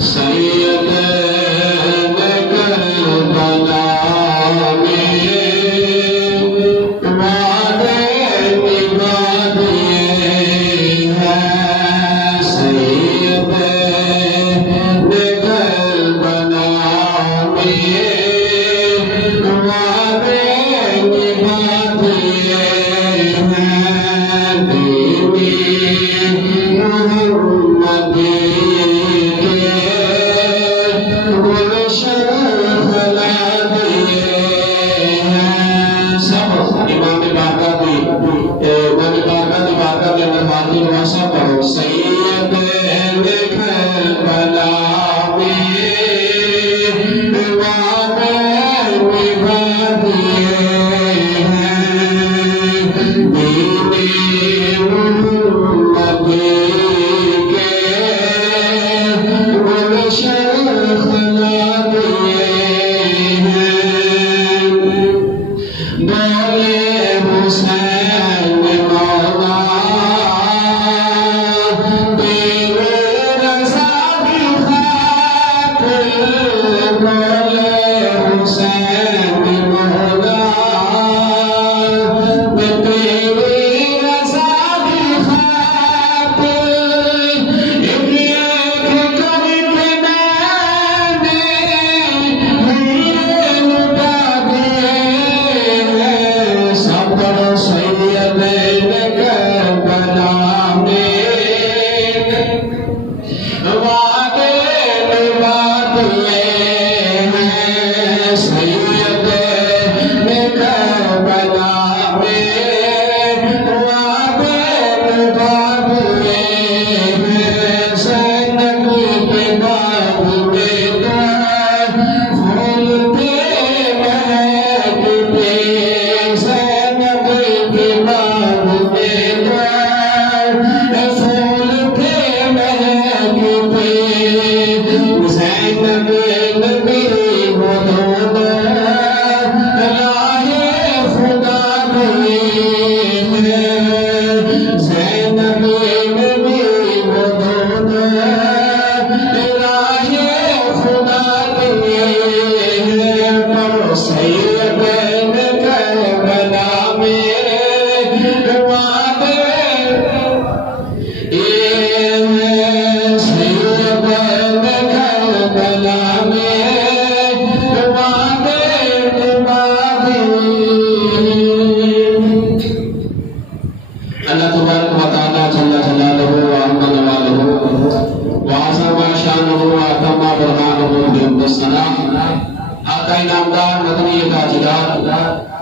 سید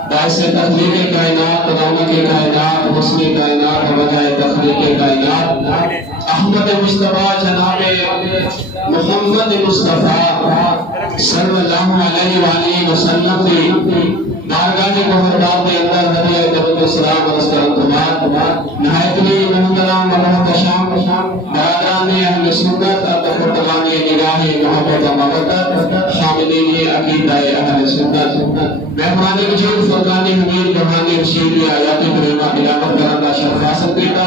باعث تخلیق کائنات، تداوی کائنات، حسن کائنات، وجہ تخلیق کائنات احمد مصطفیٰ جناب محمد مصطفیٰ صلی اللہ علیہ وآلہ وسلم کی بارگاہ محترم کے اندر ہدیہ درود السلام و استغفار نہایت محترم و محتشم برادران اہل سنت تقدمان نگاہ محبت و مودت حاملین عقیدہ اہل سنت مہمان وجود فرقان حمید بہانی رشید آیات کریمہ تلاوت کرنا شرف حاصل کیا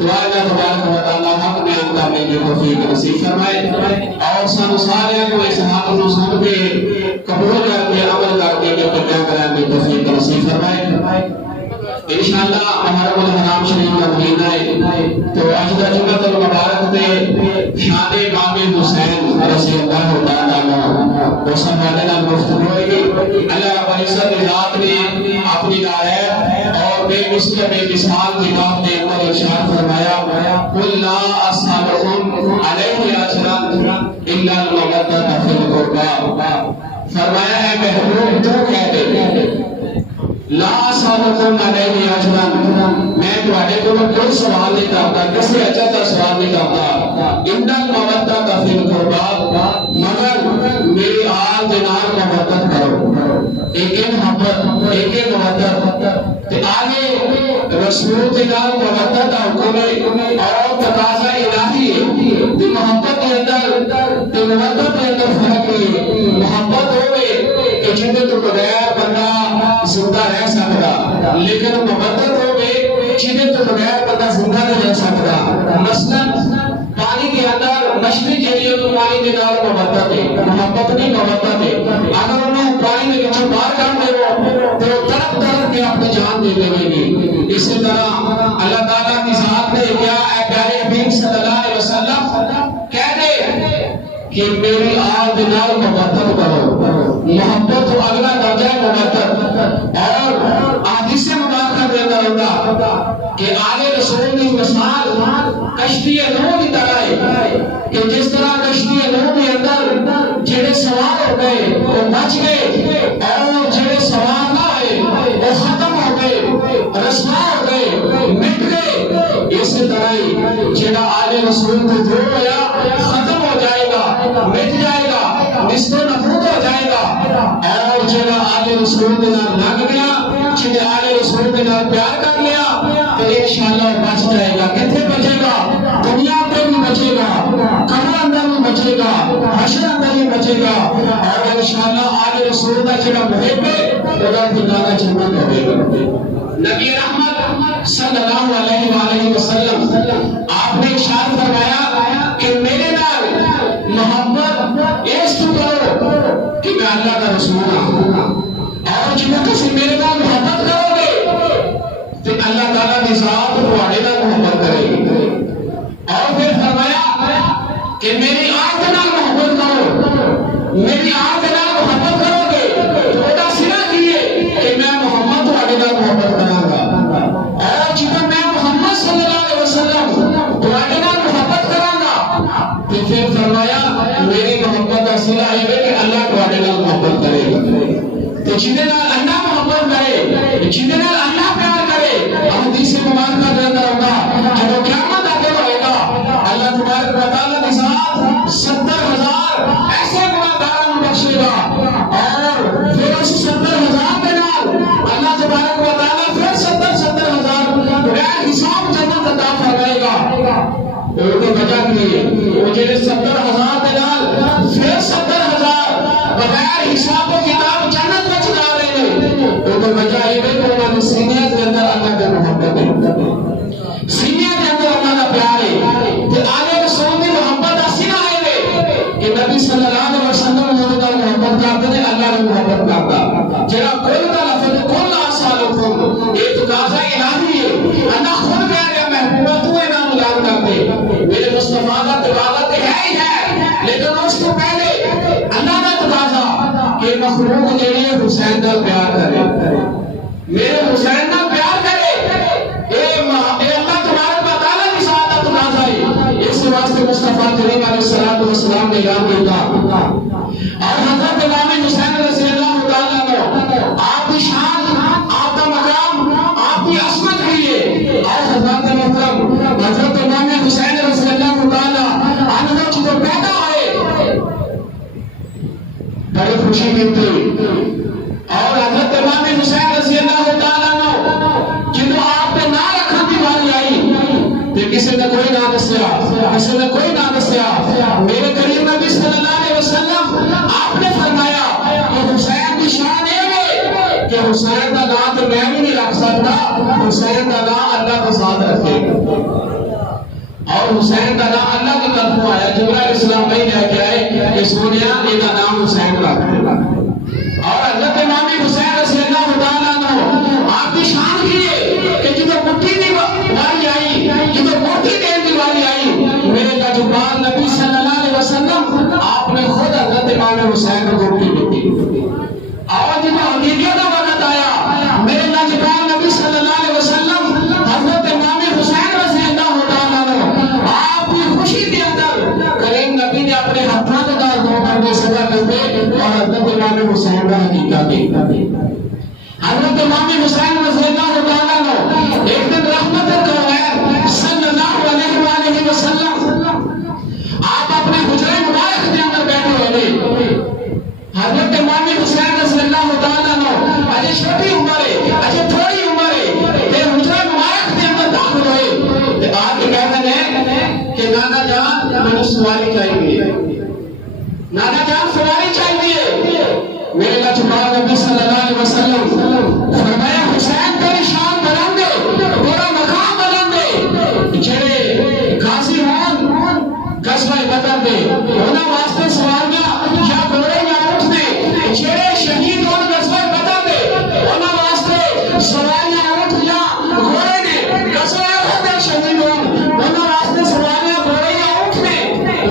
دعا اللہ تبارک و تعالی حق میں انتا میں جو توفیق نصیب فرمائے اور سن سارے کو اس حق نصیب کے قبول کر کے عمل کر کے جو بیان کرنے میں توفیق نصیب فرمائے انشاءاللہ محرم الحرام شریف کا مہینہ ہے تو آج کا جمعۃ المبارک میں شان امام حسین رضی اللہ تعالیٰ عنہ وہ سنبھالنے کا گفتگو ہوئے گی اللہ رب العزت ذات نے اپنی غائب اور بے مثل بے مثال کتاب میں اندر ارشاد فرمایا قل لا اسألکم علیہ اجرا الا المودۃ فی القربى فرمایا ہے محبوب تو کہہ دے لا اسألکم علیہ اجرا میں تمہارے کو کوئی سوال نہیں کرتا کسی اجر کا سوال نہیں کرتا الا المودۃ فی القربى مگر میری آل دینار محبت کرو ایک محبت ایک محبت تے آگے رسول دینار محبت حکم اور تقاضا الہی تے محبت کے اندر فرق ہے محبت ہوئے کہ جنہیں تو بغیر بندہ زندہ رہ سکتا لیکن محبت ہوئے جنہیں تو بغیر بندہ زندہ نہیں رہ سکتا مثلا پانی کے اندر مچھلی کے لیے تو پانی کے اندر محبت نہیں محبت ہے اگر انہوں پانی میں کچھ بار کر دے وہ تو طرف کے اپنی جان دے دے گی اسی طرح اللہ تعالیٰ کی ذات نے کیا اے پیارے حبیب صلی اللہ علیہ وسلم کہہ دے کہ میری آل دینار محبت کرو محبت تو اگلا درجہ ہے محبت اور حدیث مبارکہ دے اندر ہوگا کہ آل رسول کی مثال کشتی نوح کی طرح ہے کہ جس طرح کشتی نوح کے اندر جڑے سوار ہو گئے وہ بچ گئے اور جڑے سوار نہ ہوئے وہ ختم ہو گئے رسوا ہو گئے مٹ گئے اسی طرح ہی جڑا آل رسول کو جو ہوا ختم ہو جائے گا مٹ جائے گا نصف نفود ہو جائے گا اور جڑا آل رسول کے نام لگ گیا جنہیں آل رسول کے نام پیار کر لیا تو انشاءاللہ بچ جائے گا کتنے بچے گا دنیا پہ بھی بچے گا قبر اندر بھی بچے گا حشر اندر بھی بچے گا اور انشاءاللہ آل رسول کا جگہ محب ہے اگر خدا کا جنت ہوئے گا نبی رحمت صلی اللہ علیہ وآلہ وسلم آپ نے ارشاد فرمایا کہ میرے نال محبت اس تو کرو کہ میں اللہ کا رسول ہوں کی ذات تواڈے نال محبت کرے گی۔ اور پھر فرمایا کہ میری آنکھ نال محبت کرو، میری آنکھ نال محبت کرو گے تو بڑا سنا کیے کہ میں محمد تواڈے نال محبت کراں گا، اور جب میں محمد صلی اللہ علیہ وسلم تواڈے نال محبت کراں گا تو پھر فرمایا میری محبت کا صلہ ہے کہ اللہ تواڈے نال محبت کرے گا۔ تو جہدے نال اللہ محبت کرے، جہدے نال اللہ پیار کرے، حدیث مبارکہ دے اندر ہوگا جب قیامت آتے ہوئے گا اللہ تبارک و تعالیٰ کے ساتھ 70,000 ایسے گناہگاراں نوں بخشے گا، اور پھر اس 70,000 کے نال اللہ تبارک و تعالیٰ پھر 70,000 بغیر حساب جنت عطا فرمائے گا۔ وہ تو وجہ کی ہے وہ جڑے 70,000 کے نال پھر 70,000 بغیر حساب و کتاب جنت وچ جا رہے ہیں، وہ تو وجہ یہ ہے کہ انہاں نے سینے کے اندر اللہ کی محبت ہے، سینے کے اندر اللہ کا پیار ہے، تے آلے رسول کی محبت اسی نہ ہے کہ نبی صلی اللہ علیہ وسلم نے محبت کرتے ہیں، اللہ نے محبت کرتا جڑا کل کا لفظ کل آسالکم یہ تقاضا الہی ہے، اللہ خود کہہ رہا محبوبہ تو انہاں یاد کرتے، میرے مصطفیٰ کا تقاضا تو ہے ہی ہے، لیکن اس کو پہلے اللہ کا تقاضا کہ مخلوق جڑی ہے حسین کا پیار کرے، میرے حسین کا پیار کرے، اے اللہ تبارک و تعالیٰ کی ساتھ تقاضا ہے۔ اس واسطے مصطفیٰ کریم علیہ السلام نے یاد کیا، اور حضرت امام حسین رضی اللہ تعالیٰ عنہ آپ کی شان، آپ کا مقام، آپ کی عظمت کے لیے، اور حضرت محترم حضرت امام حسین رضی اللہ تعالیٰ عنہ جو پیدا ہوئے بڑی خوشی کی تھی، اور حضرت امام حسین رضی اللہ تعالیٰ عنہ جنہوں آپ نے نہ رکھن دی باری آئی تو کسی نے کوئی نہ دسیا، کسی نے کوئی نہ دسیا، میرے کریم نبی صلی اللہ علیہ وسلم آپ نے فرمایا کہ حسین کی شان یہ ہے کہ حسین کا نام تو میں بھی نہیں رکھ سکتا، حسین کا نام اللہ کے ساتھ رکھے گا، اور حسین کا نام اللہ کی طرف آیا، جبرائیل السلام میں لے کے آئے کہ سونیا یہ کا نام حسین رکھ دے گا، اور حضرت امام حسین رضی اللہ تعالیٰ عنہ آپ کی شان کی ہے کہ جب مٹھی دی باری آئی، جب موٹی دین کی باری آئی، میرے لاجواب نبی صلی اللہ علیہ وسلم آپ نے خود حضرت امام حسین کو موٹی دی، اور جب حقیقت کا وقت آیا میرے لاجواب نبی صلی اللہ علیہ وسلم حضرت امام حسین رضی اللہ تعالیٰ عنہ آپ کی خوشی کے اندر کریم نبی نے اپنے ہاتھوں کو دار دو کر کے سزا کرتے اور حضرت امام حسین کا حقیقت دی۔ حضرت امام حسین رضی اللہ تعالیٰ عنہ ایک دن رحمت الکونین صلی اللہ علیہ وآلہ وسلم آپ اپنے حجرہ مبارک کے اندر بیٹھے ہوئے، حضرت امام حسین رضی اللہ تعالیٰ عنہ اجے چھوٹی عمر ہے، اجے تھوڑی عمر ہے، تے حجرہ مبارک کے اندر داخل ہوئے، تے آپ کے کہتے ہیں کہ نانا جان مجھے سواری چاہیے، نانا جان سواری چاہیے، میرے لاجواب نبی صلی اللہ علیہ وسلم فرمایا حسین تیری شان بلند ہے، تیرا مقام بلند ہے، جڑے غازی ہون غزوہ بدر دے انہاں واسطے سواریاں یا گھوڑے یا اونٹ نے، جڑے شہید ہون غزوہ بدر دے انہاں واسطے سواریاں اونٹ یا گھوڑے نے، غزوہ احد دے شہید ہون انہاں واسطے سواریاں گھوڑے یا اونٹ نے،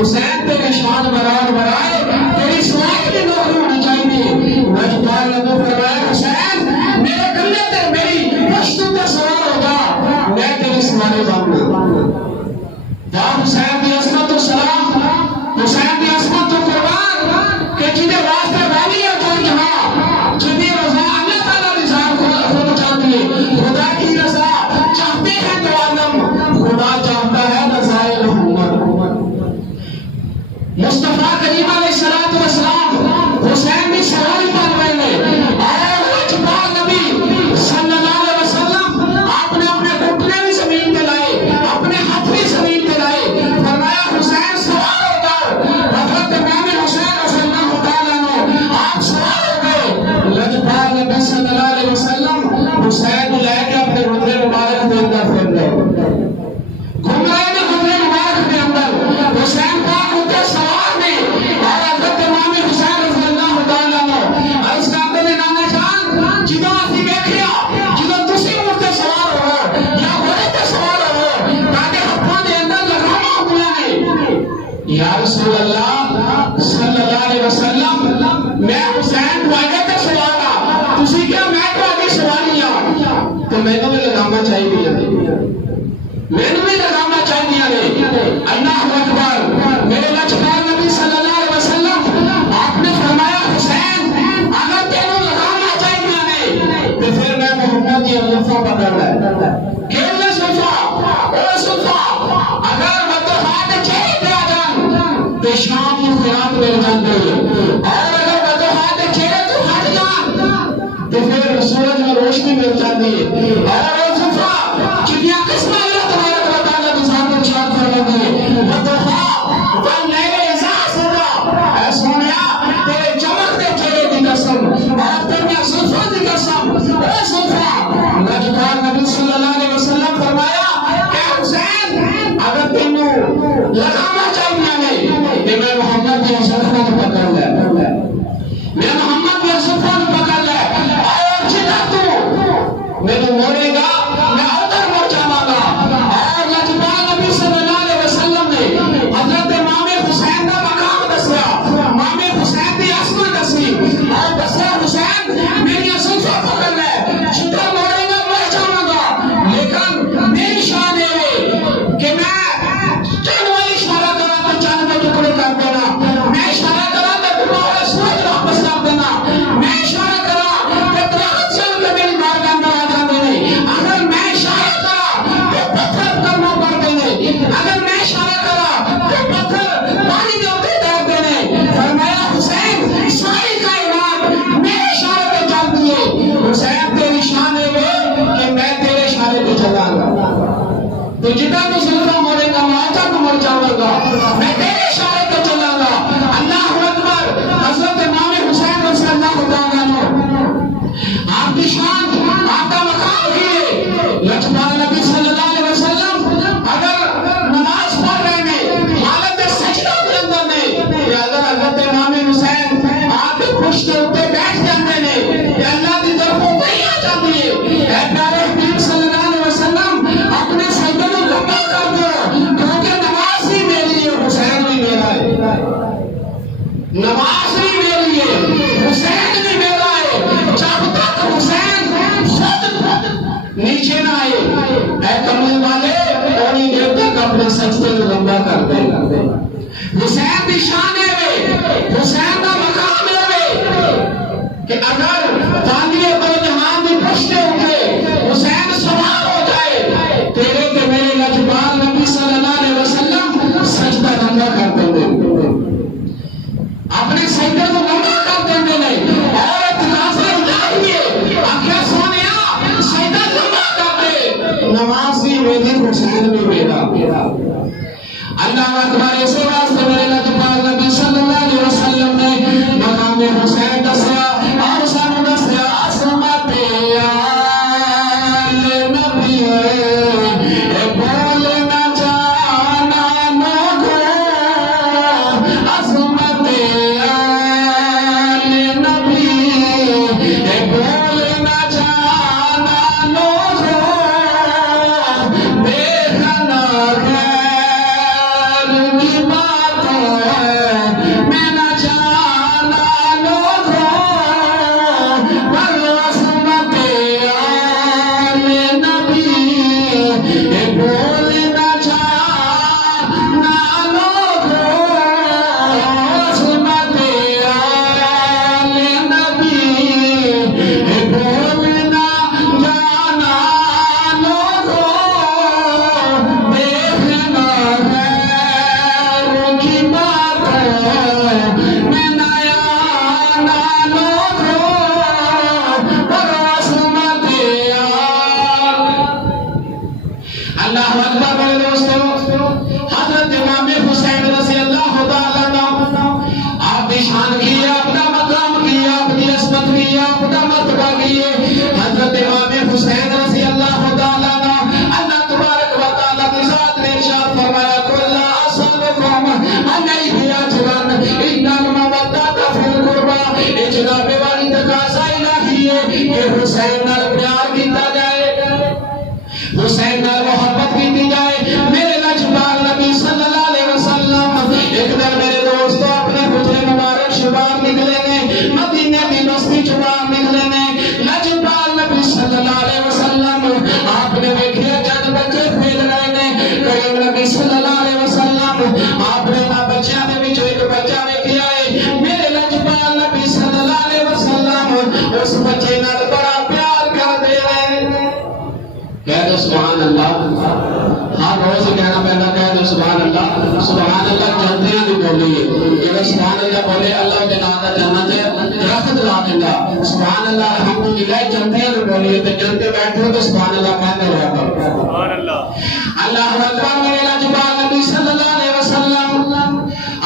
حسین تیری شان برابر برائے، تیری سواری کی نوکری ہونی چاہیے۔ مجدار نبو فرمایا حسین میرے کلے تے میری پشتو تے سوار ہوگا، میں تیری سواری باؤں یا حسین کی عظمت و سلام، حسین کی عظمت و قربان کہ جنہیں واسطے والی ہے کوئی جہاں، جنہیں رضا اللہ تعالیٰ رضا خود چاہتی ہے، خدا کی رضا چاہتے ہیں تو عالم، خدا چاہتا ہے رضائے محمد۔ مصطفیٰ کریم علیہ السلام حسین کی سواری کر رہے ہیں، اور لاجواب نبی صلی اللہ علیہ وسلم آپ نے اپنے گھٹنے بھی زمین پہ لائے، اپنے ہاتھ بھی زمین پہ لائے، میں حسین واجہ تے سوارا تسی کیا میں تہاڈی سواری ہاں تے مینوں بھی لگاما چاہیے مینوں بھی لگاما چاہیے اللہ اکبر میرے لچکدار نبی صلی اللہ علیہ وسلم آپ نے فرمایا حسین اگر تینوں لگانا چاہیے تو پھر میں محمد کی الفا پکڑ لے کھیلنے صفا او صفا اگر بدوحات چہرے پہ آ جان تو شام کی خیرات مل جاندے اور اگر بدوحات چہرے تو ہٹ جان تو پھر سورج میں روشنی مل جاتی ہے اور او صفا کتنی قسم اللہ تبارک و تعالیٰ کی ذات ارشاد فرماتے ہیں بدوحا واللیل اذا سجا اے سونیا تیرے چمکتے چہرے کی قسم اور تیرے صفا کی قسم اے صفا لجپال نبی صلی اللہ علیہ وسلم فرمایا کہ حسین اگر تینوں لگانا چاہیے کہ میں محمد کی صفا کو پکڑ لے میں محمد کی صفا کو پکڑ لے اور جدا تو میرے مرے گا میں ادھر مر جاواں گا اور لجپال نبی صلی اللہ علیہ وسلم نے حضرت امام حسین کا مقام دسیا امام حسین کی عظمت دسی اور دسیا حسین میری صفا پکڑ لے جدا مرے گا مر جاواں گا لیکن میری شان ہے کہ میں چند والی اشارہ کرا تو چند میں ٹکڑے کر دینا میں اشارہ کرا تو تمہارا سورج واپس کر دینا میں اشارہ کرا کہ درخت چل کے میری بار کے اندر آ جاتے ہیں اگر میں اشارہ کرا تو پتھر کرنا پڑتے ہیں اگر میں اشارہ کرا تو پتھر پانی کے اوپر تیرتے ہیں فرمایا حسین ساری کائنات میرے اشارے پہ چلتی ہے حسین تیری شان ہے کہ میں تیرے اشارے پہ چلا گا تو جتنا تو صرفہ مرے گا واچا تو مر جاؤں گا میں تیرے اشارے پہ چلا گا اللہ اکبر حضرت امام حسین رضی اللہ تعالیٰ عنہ آپ کی شان آپ کا مقام کیے لجپال نبی صلی اللہ علیہ وسلم اگر نماز پڑھ رہے ہیں حالت سجدہ کے اندر نے کہ اگر حضرت امام حسین آپ کے پشت کے اوپر بیٹھ جاتے ہیں کہ اللہ کی طرف وہی آ جاتی ہے اے پیارے حبیب صلی اللہ علیہ وسلم اپنے سجدے کو لمبا کر دو کیونکہ نماز بھی میری ہے حسین بھی میرا ہے نماز بھی میری ہے حسین بھی میرا ہے جب تک حسین خود نیچے نہ آئے اے کمل والے تھوڑی دیر تک اپنے سجدے کو لمبا کر دے حسین کی شان ہے حسین کا مقام ہے کہ اگر فانی دو جہان کی پشتے اٹھے حسین سوار ہو جائے تیرے کہ میرے لجپال نبی صلی اللہ علیہ وسلم سجدہ لمبا کر دیں گے اپنے سجدے کو لمبا کر دیں گے اور اتنازے الہی آخر سونیا سجدہ لمبا کر دے نماز بھی میری حسین بھی میرا اللہ اکبر اسے واسطے میرے لجپال نبی صلی اللہ علیہ وسلم نے مقام حسین دسیا اور سانو دسیا عظمت آل نبی بول نہ جانا لوگوں عظمت آل نبی بول نہ جانا لوگوں دیکھنا خیر کی بات ہے میں نہ جانا لوگوں پر عظمت آل نبی بول نہ جانا لوگوں عظمت آل نبی بول نہ جانا لوگوں دیکھنا خیر کی بات ہے میں نہ آنا لوگوں پر عظمت اللہ اکبر میرے دوستو حضرت امام حسین رضی اللہ تعالیٰ عنہ آپ کی شان کی اپنا مقام کی اپنی عظمت کی اپنا مرتبہ کی حضرت امام حسین رضی اللہ تعالیٰ عنہ اللہ تبارک و تعالیٰ کی ذات نے ارشاد فرمایا قل لا اسألکم علیہ اجرا الا المودۃ فی القربى اجرا والی تقاضا الہی ہے کہ حسین نال پیار کیتا جائے حسین نال محبت کی جائے میرے لجپال نبی صلی اللہ علیہ وسلم ایک دن میرے دوستوں اپنے حجرے مبارک شباب نکلے گئے جواب نکلے نے لجپال نبی صلی اللہ علیہ وسلم آپ نے دیکھا جب بچے پھیل رہے نے کریم نبی صلی اللہ علیہ وسلم آپ نے نہ بچیاں دے وچ ایک بچہ ویکھیا ہے میرے لجپال نبی صلی اللہ علیہ وسلم اس بچے نال بڑا پیار کر دے رہے کہہ دو سبحان اللہ ہر روز کہنا پہنا کہہ دو سبحان اللہ جانتے ہیں جو بولی ہے جب سبحان اللہ بولے اللہ کے نام کا جنت ہے درخت لا دیندا سبحان اللہ الحمدللہ جانتے ہیں جو بولی ہے تے جانتے بیٹھے ہو تو سبحان اللہ کہتے رہا کرو سبحان اللہ اللہ اکبر میرے لجپال نبی صلی اللہ علیہ وسلم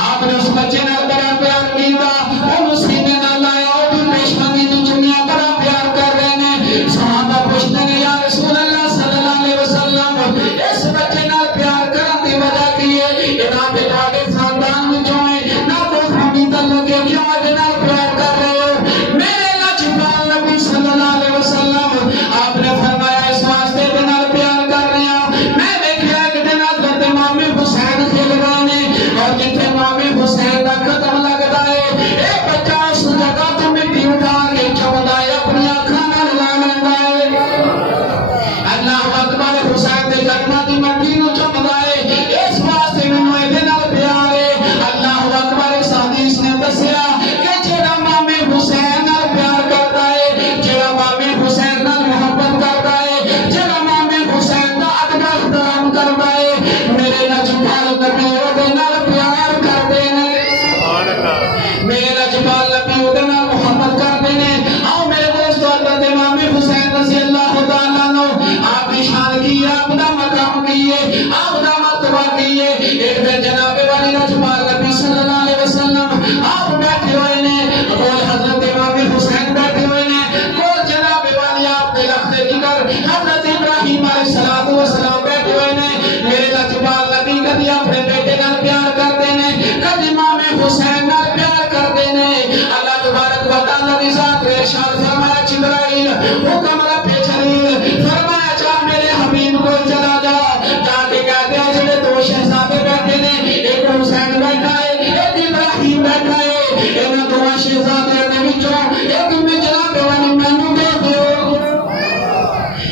آپ نے اس بچے نال بڑا پیار کیتا او مسینے نال لایا او بھی پیشانی دی چنیا بڑا پیار کر رہے نے صحابہ پوچھتے ہیں یا رسول اللہ صلی اللہ علیہ وسلم اس بچے نال پیار کرن دی وجہ کی ہے انہاں دے آگے خاندان وچوں ہے نہ کوئی ہمیں تعلق ہے کیوں اے نال پیار کر رہے ہو میرے لجپال نبی صلی اللہ علیہ وسلم آپ نے فرمایا اس واسطے دے نال پیار کر رہے ہیں میں دیکھیا کہ دے نال حضرت امام حسین کھیل رہے نے اور جتھے امام حسین دا قدم لگدا ہے اے بچہ اس جگہ تو مٹی اٹھا کے چوندا ہے اپنی اکھاں نال لا لیندا ہے اللہ اکبر حسین دے قدماں دی مٹی نوں چومدا ہے اس واسطے مینوں اے دے نال پیار ہے اللہ اکبر اس حدیث نے دسیا کہ جڑا امام حسین نال پیار کردا ہے جڑا امام حسین نال محبت کردا ہے جڑا امام حسین دا ادب احترام کردا ہے میرے لجپال نبی او دے نال پیار کردے نے سبحان اللہ میرے لجپال نبی او دے نال محبت کردے نے آؤ میرے دوستو حضرت امام حسین رضی اللہ تعالی عنہ آپ کی شان کی آپ دا مقام کی ہے آپ دا مرتبہ کی ہے ایک دن جناب والی لجپال نبی صلی اللہ علیہ وسلم آپ بیٹھے ہوئے نے کول حضرت امام حسین بیٹھے ہوئے نے کول جناب والی آپ کے لخت جگر حضرت ابراہیم علیہ السلام بیٹھے ہوئے نے میرے لجپال نبی کبھی اپنے بیٹے نال پیار کرتے نے کبھی امام حسین نال پیار کرتے نے اللہ تبارک و تعالی کی ذات نے ارشاد فرمایا جبرائیل حکم رب جلیل فرمایا جا میرے حبیب کو چلا جا جا کے کہتے ہیں جڑے دو شہزادے بیٹھے نے ایک حسین بیٹھا ہے ایک ابراہیم بیٹھا ہے انہاں دو شہزادے دے وچوں ایک میں جناب والی مینوں دے دیو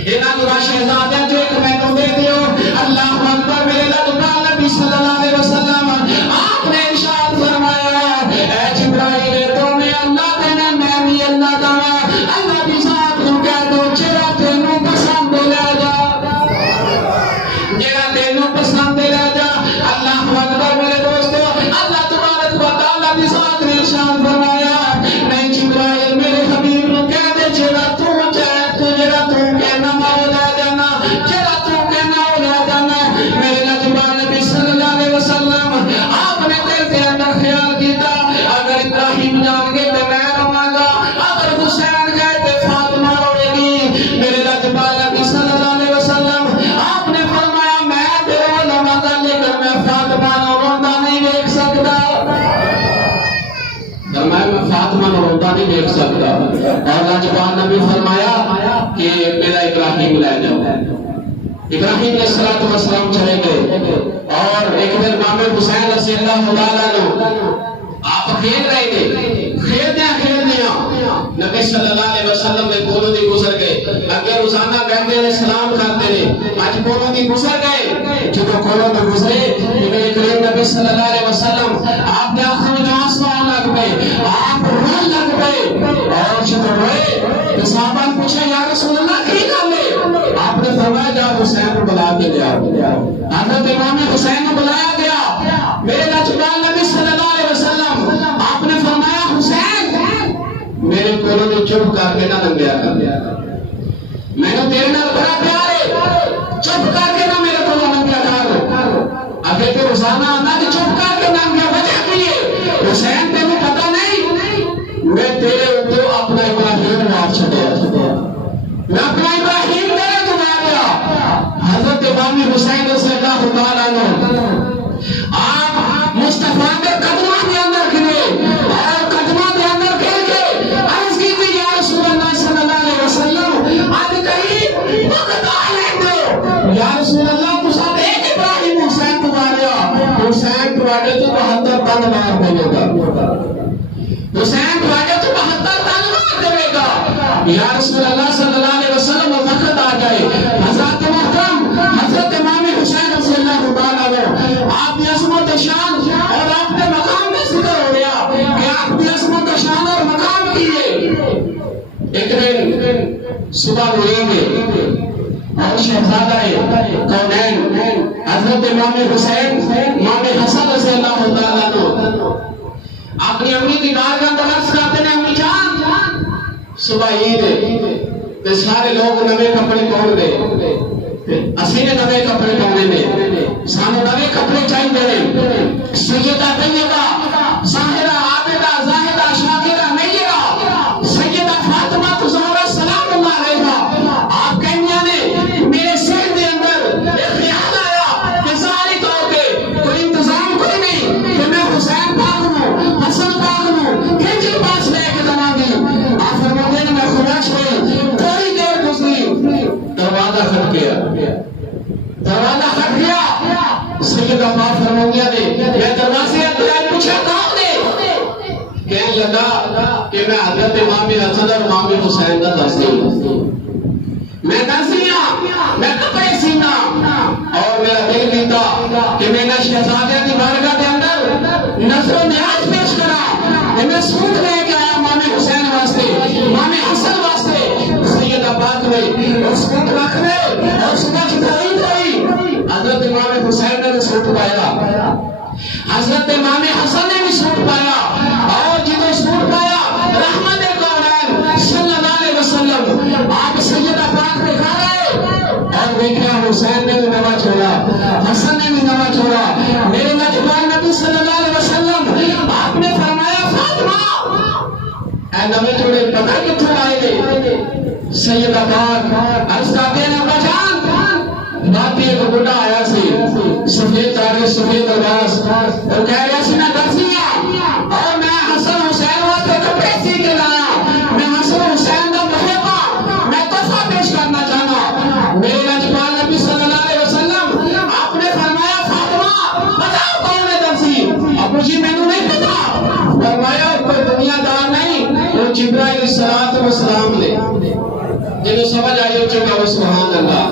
انہاں دو شہزادے جو ایک مینوں دے دیو اللہ اکبر میرے لجپال نبی صلی اللہ علیہ وسلم آپ نے ارشاد فرمایا اے جبرائیل تو میں اللہ دینا میں بھی اللہ دا اللہ دی ذات کو کہہ دو جڑا تینوں پسند لے جا جڑا تینوں پسند لے جا اللہ اکبر میرے دوستو اللہ تبارک و تعالی دی ذات نے ارشاد فرمایا میں جبرائیل میرے حبیب کو کہہ دے جڑا تو چاہے تو جڑا تو کہنا مولا جانا جڑا تو کہنا مولا جانا میرے لجپال نبی صلی اللہ علیہ وسلم آپ نے دل کے اندر خیال کیتا اگر ابراہیم جان گے تو میں رواں گا اگر حسین گئے تو فاطمہ روے گی میرے لجپال نبی صلی اللہ علیہ وسلم آپ نے فرمایا میں تیرے رواں گا لیکن میں فاطمہ نو روتا نہیں دیکھ سکتا فرمایا میں فاطمہ نو روتا نہیں دیکھ سکتا اور لجپال نبی فرمایا کہ میرا ابراہیم لے جاؤ ابراہیم علیہ السلام چلے گئے اور ایک دن امام حسین رضی اللہ تعالیٰ عنہ آپ کھیل رہے تھے کھیلدیاں نبی صلی اللہ علیہ وسلم نے کولوں دی گزر گئے اگر روزانہ بیٹھتے ہیں سلام کرتے ہیں آج کولوں دی گزر گئے جب کولوں دی گزرے نبی کریم نبی صلی اللہ علیہ وسلم آپ نے آنکھوں میں آنسو آنے لگ پئے آپ رونے لگ پئے اور جب روئے تو صحابہ نے پوچھا یا رسول اللہ کی گل ہے آپ نے فرمایا جا حسین کو بلا کے لیا حضرت امام حسین کو بلایا گیا میرے لجپال نبی صلی اللہ علیہ وسلم آپ نے فرمایا حسین میرے کولوں نے چپ کر کے نہ لنگیا کر میں نے تیرے نال بڑا پیار ہے چپ کر کے نہ میرے کولوں لنگیا کر اگر تو روزانہ آنا کہ چپ کر کے لنگیا وجہ کی ہے حسین تینوں پتہ نہیں میں تیرے اوپر اپنا ابراہیم مار چھڈیا میں اپنا ابراہیم تیرے تو مار گیا حضرت امام حسین رضی اللہ تعالیٰ عنہ آپ مصطفیٰ کے قدموں کے اندر گرے اور قدموں کے اندر گر کے عرض کی تھی یا رسول اللہ صلی اللہ علیہ وسلم آج کہیں وقت آنے دو یا رسول اللہ تو ساتھ ایک ابراہیم حسین تمہارے حسین تمہارے تو 72 تن مار دے گا یا رسول اللہ صلی اللہ علیہ وسلم وہ وقت آ جائے حضرت محترم حضرت امام حسین رضی اللہ تعالیٰ عنہ آپ کی عظمت شان اور آپ کے مقام میں ذکر ہو گیا کہ آپ کی عظمت شان اور مقام کیے. ایک دن صبح ہوئیں گے اور شہزادہ کونین حضرت امام حسین امام حسن رضی اللہ تعالیٰ عنہ اپنی امی کی بارگاہ میں عرض کرتے ہیں امی جان صبح عید ہے سارے لوگ نوے کپڑے پہن دے اسی نے نوے کپڑے پہنے نے سانو نوے کپڑے چاہیے. سیدہ طیبہ ظاہرہ عابدہ زاہدہ شاکرہ نیرہ سیدہ فاطمہ زہرا سلام اللہ علیہا آپ کہنیاں نے میرے سر دے اندر ایک خیال آیا کہ ظاہری طور پہ کوئی انتظام کوئی نہیں کہ میں حسین پاک ہوں حسن پاک ہوں کھنچل پاس لے کے دنا گی. آپ فرماتے ہیں میں خواہش ہوئی تھوڑی دیر گزری دروازہ کھٹ گیا دروازہ کھٹ گیا. سیدہ پاک فرمایا نے میں دروازے اندر پوچھا کون ہے کہنے لگا کہ میں حضرت امام حسن اور امام حسین کا درسی ہوں میں درسیاں میں کپڑے سینا اور میرا دل کیتا کہ میں نے شہزادے کی بارگاہ کے اندر نظر و نیاز پیش کرا کہ میں سوٹ لے کے آیا امام حسین واسطے امام حسن واسطے. سیدہ پاک نے اور سوٹ رکھ لے اور صبح جتائی ہوئی حضرت امام حسین نے بھی سوٹ پایا حضرت امام حسن نے بھی سوٹ پایا اور جنہوں سوٹ پایا رحمت کونین صلی اللہ علیہ وسلم آپ سیدہ پاک پہ کھا رہے اور دیکھا حسین نے بھی نوا چھوڑا حسن نے بھی نوا چھوڑا. میرے نجبان نبی صلی اللہ علیہ وسلم آپ نے فرمایا فاطمہ اے نوے چھوڑے پتہ کتھوں آئے گے. سیدہ پاک عرض کرتے ہیں ابا جان باقی ایک بڑا آیا سی سفید داڑھی سفید لباس اور کہہ رہا سی میں درسیاں اور میں حسن حسین واسطے کپڑے سی کے لایا میں حسن حسین کا محبہ میں تحفہ پیش کرنا چاہنا. میرے نجبان نبی صلی اللہ علیہ وسلم آپ نے فرمایا فاطمہ بتاؤ کون ہے درسی. ابو جی میں نہیں پتا. فرمایا کوئی دنیا دار نہیں وہ جبرائیل الصلوۃ والسلام نے جنہوں سمجھ آئی ہو چکا وہ سبحان اللہ.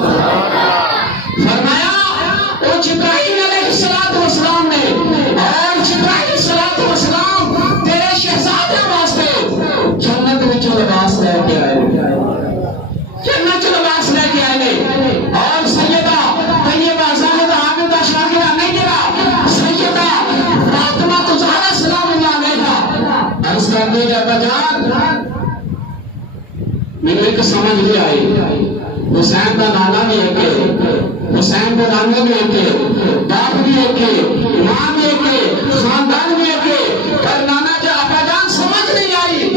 فرمایا وہ جبرائیل علیہ السلام نے اور جبرائیل الصلوۃ والسلام تیرے شہزادے واسطے جنت میں جو لباس لے کے آئے جنت جو لباس لے کے آئے اور سیدہ طیبہ زاہدہ عابدہ شاکرہ نیرہ سیدہ فاطمہ زہرا سلام اللہ علیہا عرض کرتے ہیں ابا جان میں نے ایک سمجھ نہیں آئی حسین کا نانا بھی ایک ہے حسین کا نانا بھی ایک ہے باپ بھی ایک ہے ماں بھی ایک ہے خاندان بھی ایک ہے پر نانا جا ابا جان سمجھ نہیں آئی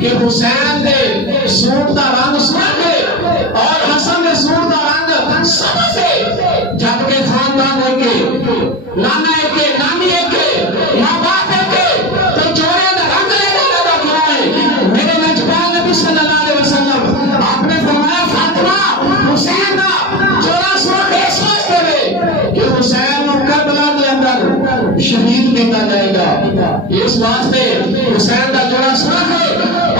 کہ حسین دے سوٹ دا رنگ سرخ ہے اور حسن دے سوٹ دا رنگ سبز ہے جبکہ خاندان ایک ہے نانا ایک ہے نانی ایک ہے ماں باپ ایک ہے تو جوڑے دا رنگ لینے لگا کیوں ہے. میرے نجبان نبی صلی اللہ علیہ وسلم آپ نے فرمایا فاطمہ حسین کا جوڑا سرخ اس واسطے ہے کہ حسین کو کربلا کے اندر شہید کیا جائے گا اس واسطے حسین کا جوڑا سرخ ہے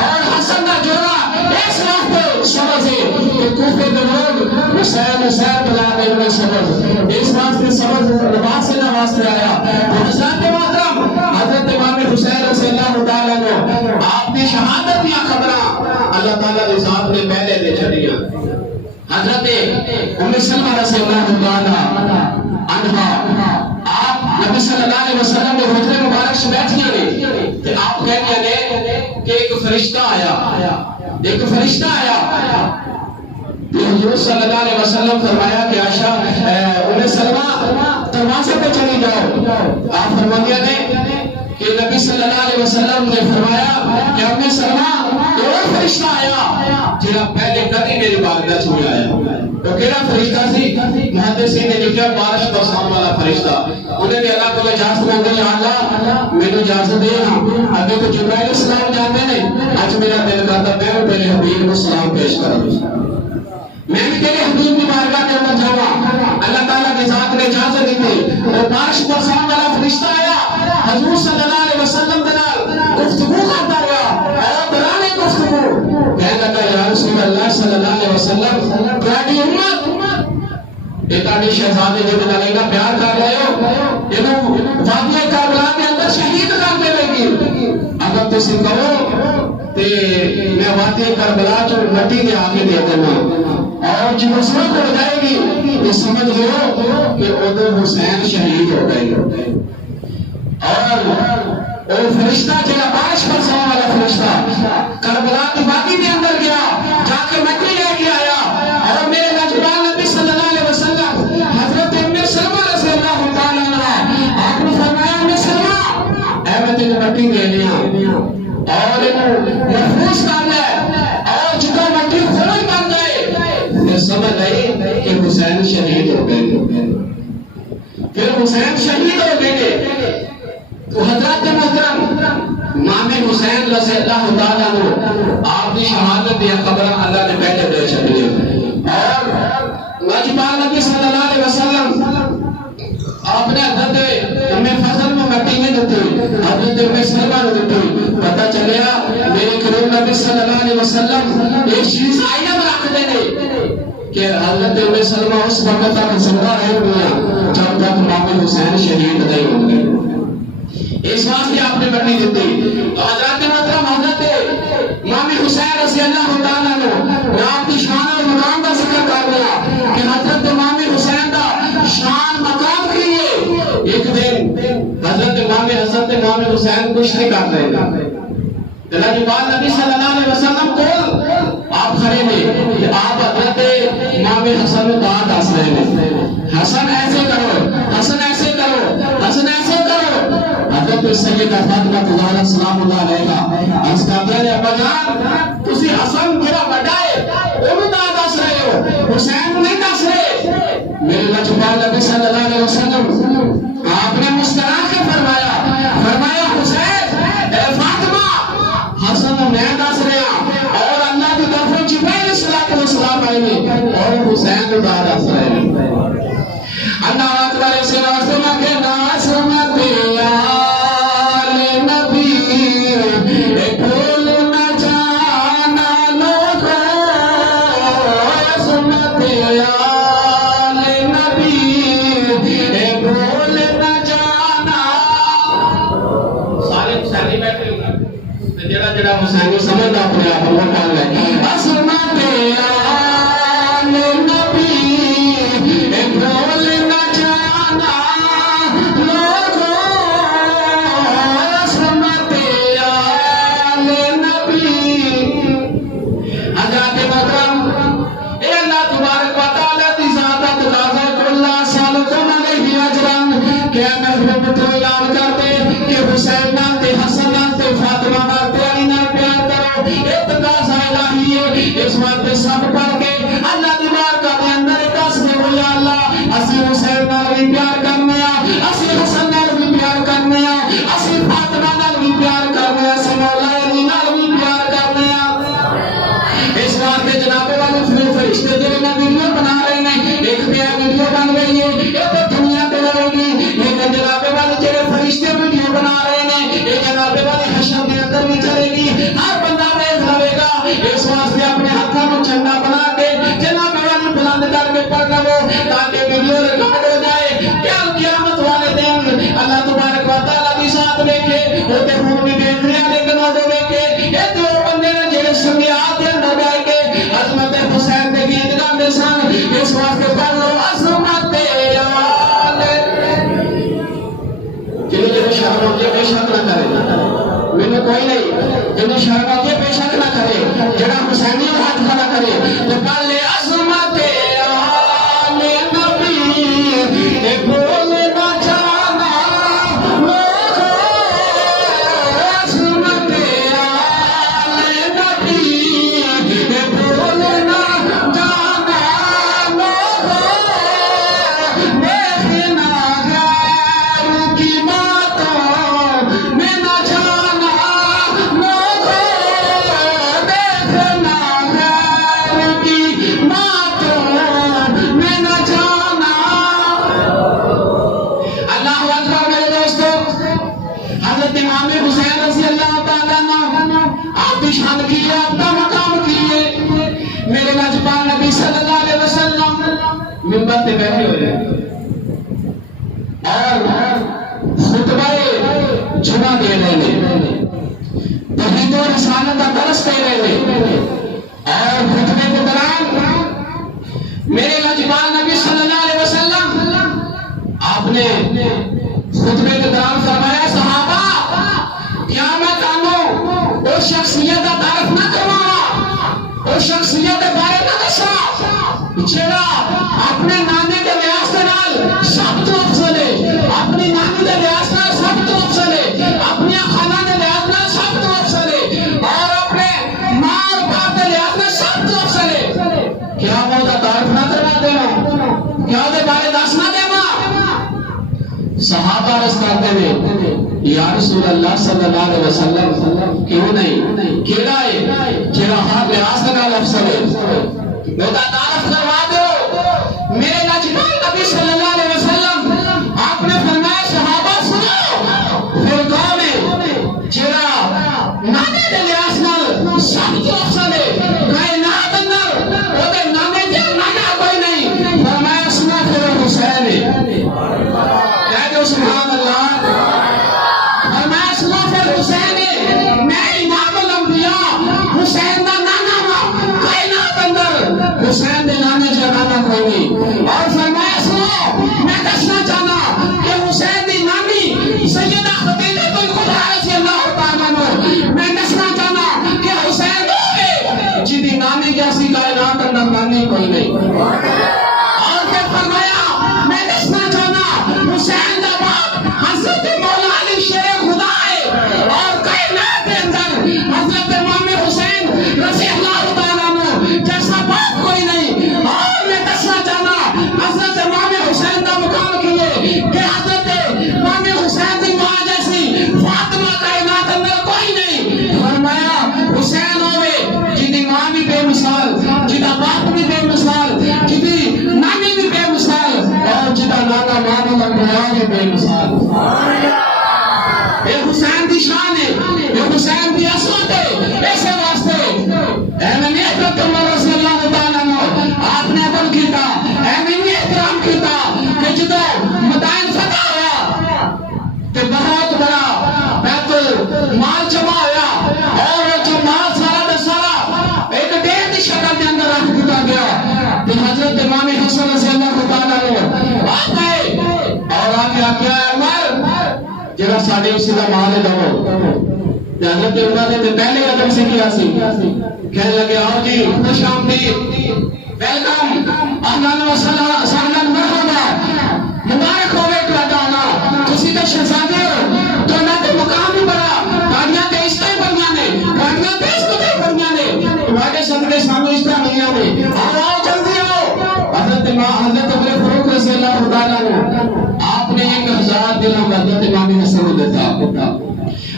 اور حسن کا جوڑا اس واسطے سبز ہے کہ کوفے کے لوگ حسین حسین بلا دے میں سبز اس واسطے سبز لباس سے واسطے آیا. حضرت محترم حضرت امام حسین رضی اللہ تعالیٰ عنہ آپ کی شہادت یا خبریں اللہ تعالیٰ کے ذات نے پہلے دے چڑھیاں. حضرت ام سلمہ رضی اللہ تعالیٰ عنہا آپ نبی صلی اللہ علیہ وسلم کے حجرے مبارک سے بیٹھیاں نے کہ آپ کہتے ہیں کہ ایک فرشتہ آیا حضور صلی اللہ علیہ وسلم فرمایا کہ عائشہ ام سلمہ دروازے پہ چلی جاؤ. آپ فرمایا نے کہ نبی صلی اللہ علیہ وسلم نے فرمایا کہ ام سلمہ ایک فرشتہ آیا جنہا پہلے کدی میری بارگاہ چھوڑ آیا. تو کیڑا فرشتہ سی؟ محدثین نے لکھا بارش برسان والا فرشتہ. انہیں بھی اللہ کو اجازت مانگے یا اللہ میں نے اجازت دے ابھی تو جبرائیل السلام جاتے ہیں آج میرا دل کرتا میں پہلے حبیب کو سلام پیش کروں میں بھی تیرے حبیب کی بارگاہ کے اندر جاؤں. اللہ تعالیٰ کی ذات نے اجازت دی تھی اور بارش برسان والا فرشتہ آیا حضور صلی اللہ علیہ وسلم کے نال گفتگو کرتا ہوا اور دوران گفتگو کہنے لگا ساڑھے شہزادے جو علیہ کا پیار کر رہے ہو یہ وادی کربلا کے اندر شہید کر دے لگی اگر تسی کہو تے میں وادی کربلا جو مٹی دے آگے دے دینا اور جو مسلم ہو جائے گی تو سمجھ لو کہ ادھر حسین شہید ہو گئے اور فرشتہ جڑا بارش برسانے والا فرشتہ کربلا کی وادی کے اندر گیا جا کے مٹی لے کے آیا اور میرے نجبان نبی صلی اللہ علیہ وسلم حضرت ام سلمہ رضی اللہ تعالیٰ عنہ آپ نے فرمایا ام سلمہ اے میں تجھے مٹی دے لیا اور محفوظ کر لے اور جتنا مٹی خرج بن گئے پھر سمجھ آئی کہ حسین شہید ہو گئے پھر حسین شہید ہو گئے تو حضرت محترم امام حسین رضی اللہ تعالیٰ عنہ آپ کی شہادت دیا قبر اللہ نے بیٹھے دے چھڑے اور نجبان نبی صلی اللہ علیہ وسلم آپ نے حضرت ام فضل میں مٹی نہیں دیتی حضرت ام سلمہ نے دیتی پتہ چلیا میرے کریم نبی صلی اللہ علیہ وسلم ایک چیز آئینہ میں رکھ دے کہ حضرت ام سلمہ اس وقت تک زندہ رہ گیا جب تک امام حسین شہید نہیں ہو گئے اس واسطے آپ نے مٹی دیتی تو حضرت محترم حضرت امام حسین رضی اللہ تعالیٰ عنہ آپ کی شان اور مقام کا ذکر کر رہا کہ حضرت امام حسین کا شان مقام کیے ایک دن حضرت امام حسین کچھ نہیں کر رہے نجبان نبی صلی اللہ علیہ وسلم کو آپ کھڑے نے آپ حضرت امام حسن میں دعا دس رہے ہیں حسن ایسے کرو حسن ایسے کرو حسن ایسے کرو حضرت سیدہ فاطمہ زہرا سلام اللہ علیہا اس کا دل ابا جان تسی حسن میرا بڑا ہے وہ دعا دس رہے ہو حسین نہیں دس رہے میرے نجبان نبی صلی اللہ علیہ وسلم آپ نے مسکرا کے فرمایا حسین اے فاطمہ حسن میں دس رہا اور اللہ کی طرف جبرائیل صلی اللہ علیہ وسلم اور حسین کو دعا دس رہے ہیں اللہ اکبر سے واسطے میں کہ ناس مت آل نبی بھول نہ جانا لوگوں سنت آل نبی بھول نہ جانا سارے بیٹھے ہوئے جڑا جڑا حسین سمجھتا اپنے آپ وہ کر لے عصمت آل نبی بھول نہ جانا لوگوں عصمت آل نبی حضرت محترم اے اللہ تبارک و تعالیٰ کی ذات تقاضا کل سالکم علیہ اجرن کہ محبوب تو اعلان کرتے کہ حسین نانتے حسن نانتے فاطمہ نانتے علی نانتے پیار کرو اتقاض الہی ہے اس وقت سب پڑھ کے اللہ تبارک کے اندر دس میں بولیا اللہ اسی حسین نال بھی پیار کرنے اسی حسن نال بھی پیار کرنے اسی فاطمہ نال بھی پیار کرنے اسی مولا علی نال بھی پیار کرنے اس وقت جناب والے فرشتے جو میں ویڈیو بنا رہے ہیں ایک میرا ویڈیو بن رہی ہے یہ تو دنیا پہ رہے گی لیکن جناب والے جو فرشتے ویڈیو بنا رہے ہیں یہ جناب والے حشر کے اندر بھی چلے گی ہر بندہ دیکھ لے گا اس واسطے اپنے ہاتھوں کو چنگا بنا کے جناب والے بلند کر کے پڑھ لو تاکہ ویڈیو ریکارڈ ہو جائے کیا قیامت والے دن اللہ تبارک و تعالیٰ کی ساتھ دیکھے وہ تے خون بھی دیکھ رہے ہیں لیکن وہ دیکھے یہ دو بندے نے جڑے سنگیات کے اندر بیٹھ کے عظمت حسین کے گیت گاندے سن اس واسطے پڑھ لو عظمت آل جنہیں شرم ہوتی ہے بے شک نہ کرے میں کوئی نہیں جنہیں شرم ہوتی ہے بے شک نہ کرے جڑا حسینی ہاتھ کھڑا کرے تو پڑھ لے عظمت آل نبی بھول نہ جانا لوگوں عظمت آل نبی بھول نہ جانا لوگوں دیکھنا غیر کی باتوں میں نہ جانا لوگوں دیکھنا غیر کی باتوں میں نہ جانا اللہ اکبر میرے دوستو حضرت امام حسین رضی اللہ تعالیٰ عنہ آپ کی شان کیے آپ کا مقام کیے میرے نجبان نبی صلی اللہ علیہ وسلم منبر پہ بیٹھے ہوئے اور خطبہ جمعہ دے رہے ہیں، توحید و رسالت کا درس دے رہے ہیں، اور خطبے کے دوران میرے لاجواب نبی صلی اللہ علیہ وسلم آپ نے خطبے کے دوران فرمایا صحابہ کیا میں تانوں وہ شخصیت کا تعارف نہ کرواں، وہ شخصیت کے بارے نہ دساں جڑا اپنے نانے کے لحاظ نال سب تو افضل ہے، اپنی نانی کے لحاظ نال سب تو افضل ہے، اپنی خالہ کے لحاظ نال سب تو افضل ہے، اور اپنے ماں اور باپ کے لحاظ نال سب تو افضل ہے، کیا وہ دا تعارف نہ کروا دینا، کیا دے بارے دس نہ دینا؟ صحابہ رس کرتے ہیں یا رسول اللہ صلی اللہ علیہ وسلم کیوں نہیں، کیڑا ہے جڑا ہر لحاظ نال افضل ہے، وہ دا تعارف کروا دو۔ میرے لاجواب نبی صلی اللہ علیہ وسلم آپ نے فرمایا صحابہ سنو، پھر کون ہے جڑا نانے دے لحاظ نال سب تو افضل ہے، کائنات اندر وہ دے نانے تے نانا کوئی نہیں، فرمایا سنو پھر حسین ہے، کہہ دو سبحان اللہ، فرمایا سنو پھر حسین ہے، میں امام الانبیاء حسین دا نانا ہوں، کائنات اندر حسین دے نانے جا نانا کوئی نہیں، اور فرمایا سنو میں دسنا چاہنا کہ حسین دی نانی سیدہ خدیجہ الکبریٰ رضی اللہ تعالیٰ عنہ، میں دسنا چاہنا کہ حسین ہوئے جی دی نانی جیسی کائنات اندر نانی کوئی نہیں، اور پھر فرمایا میں دسنا چاہنا حسین دا باپ حضرت مولا علی شیر خدا ہے، اور کائنات کے اندر حضرت امام حسین رضی اللہ تعالیٰ عنہ جیسا باپ کوئی نہیں، اور میں دسنا چاہنا حضرت امام حسین دا مقام کیے کہ حضرت امام حسین دی ماں جیسی فاطمہ کائنات اندر کوئی نہیں، فرمایا حسین ہوئے جی دی ماں بھی بے مثال، جی دا باپ بھی بے مثال، جی دی نانی بھی بے مثال، اور جی دا نانا ماں الانبیاء بھی بے مثال، یہ حسین دی شان ہے، یہ حسین دی عظمت ہے، ایسے واسطے اہم حضرت عمر رضی اللہ تعالیٰ عنہ آپ نے عمل کیتا، اہم احترام کیتا کہ جدو مدائن فتح ہوا کہ بہت بڑا بیت المال جمع ہوا، اور جو مال سارا دا سارا ایک ڈیر دی شکل کے اندر رکھ دیتا گیا، کہ حضرت امام حسن رضی اللہ تعالیٰ عنہ آپ گئے اور آگے آگیا ہے عمر جگہ ساڑھے اسی دا مال ہے دو، حضرت عمر نے پہلے قدم سے کیا سی، کہنے لگے آؤ جی خوش آمدید، ویلکم، اہلاً و سہلاً، مرحبا، مبارک ہوئے تہاڈا آنا، تسی تے شہزادے ہو، تہاڈا تے مقام ہی بڑا، تہاڈیاں تے عزتاں بڑیاں نے، تہاڈیاں تے عزتاں بڑیاں نے، تہاڈے صدقے سانوں عزتاں ملیاں نے، آؤ جلدی آؤ۔ حضرت عمر فاروق رضی اللہ تعالیٰ عنہ آپ نے 1000 درہم حضرت امام حسن کو دیتا،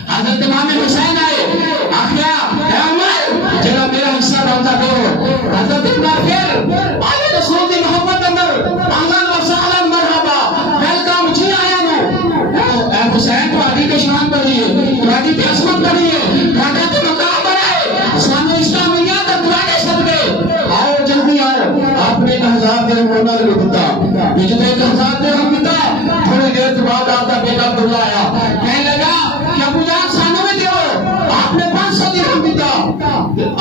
حضرت امام حسین آئے، آخیا اے عمر جڑا میرا حصہ بنتا دو، حضرت عمر پھر آئے رسول دی محبت اندر، اہلاً و سہلاً، مرحبا، ویلکم، جی آیا نو، اے حسین تہاڈی تے شان بڑی ہے، تہاڈی تے عظمت بڑی ہے، تہاڈا تے مقام بڑا ہے، سانوں عزتاں ملیاں تے تہاڈے صدقے، آؤ جلدی آؤ۔ آپ نے 1000 درہم انہاں نوں دتا، جدوں 1000 درہم دتا تھوڑی دیر بعد آپ کا بیٹا عبداللہ آیا، کہنے لگا کہ ابو جان سانوں میں دیو، آپ نے 500 درہم دیتا،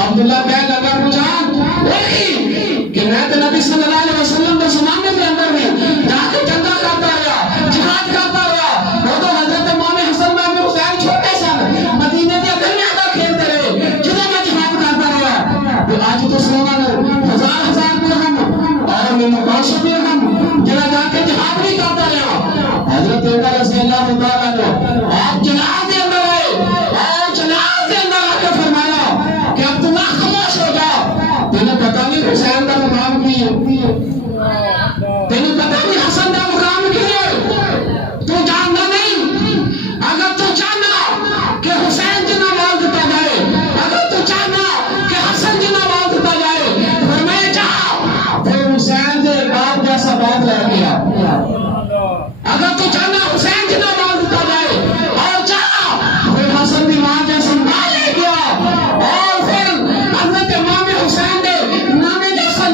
عبداللہ کہنے لگا ابو جان وہی کہ میں تو نبی صلی اللہ علیہ وسلم کے زمانے کے اندر میں جا کے جنگا کرتا رہا، جہاد کرتا رہا، وہ تو حضرت امام حسن امام حسین چھوٹے سن، مدینے کے درمیان کا کھیلتے رہے، جدوں میں جہاد کرتا رہا، تو آج تو سونا ہزار درہم اور میں 500 درہم جڑا جا کے جہاد نہیں کرتا رہا۔ حضرت عمر رضی اللہ تعالیٰ عنہ آپ جناز دے اندر آئے، اور جناز دے اندر آ کے فرمایا کہ عبداللہ خاموش ہو جا، تینوں پتہ نہیں حسین کا مقام کی ہے، تینوں پتہ نہیں حسن کا مقام کی ہے، تو جاننا نہیں، اگر تو چاہنا کہ حسین جنہ مال دیتا جائے، اگر تو چاہنا کہ حسن جنہ مال دیتا جائے، فرمایا جا پھر حسین دے باپ جیسا باپ لے گیا، اگر تو چاہنا حسین جنہ مال دیتا جائے، اور چاہنا پھر حسن دی ماں جیسا مال لے گیا، اور پھر حضرت امام حسین دے نانے جیسا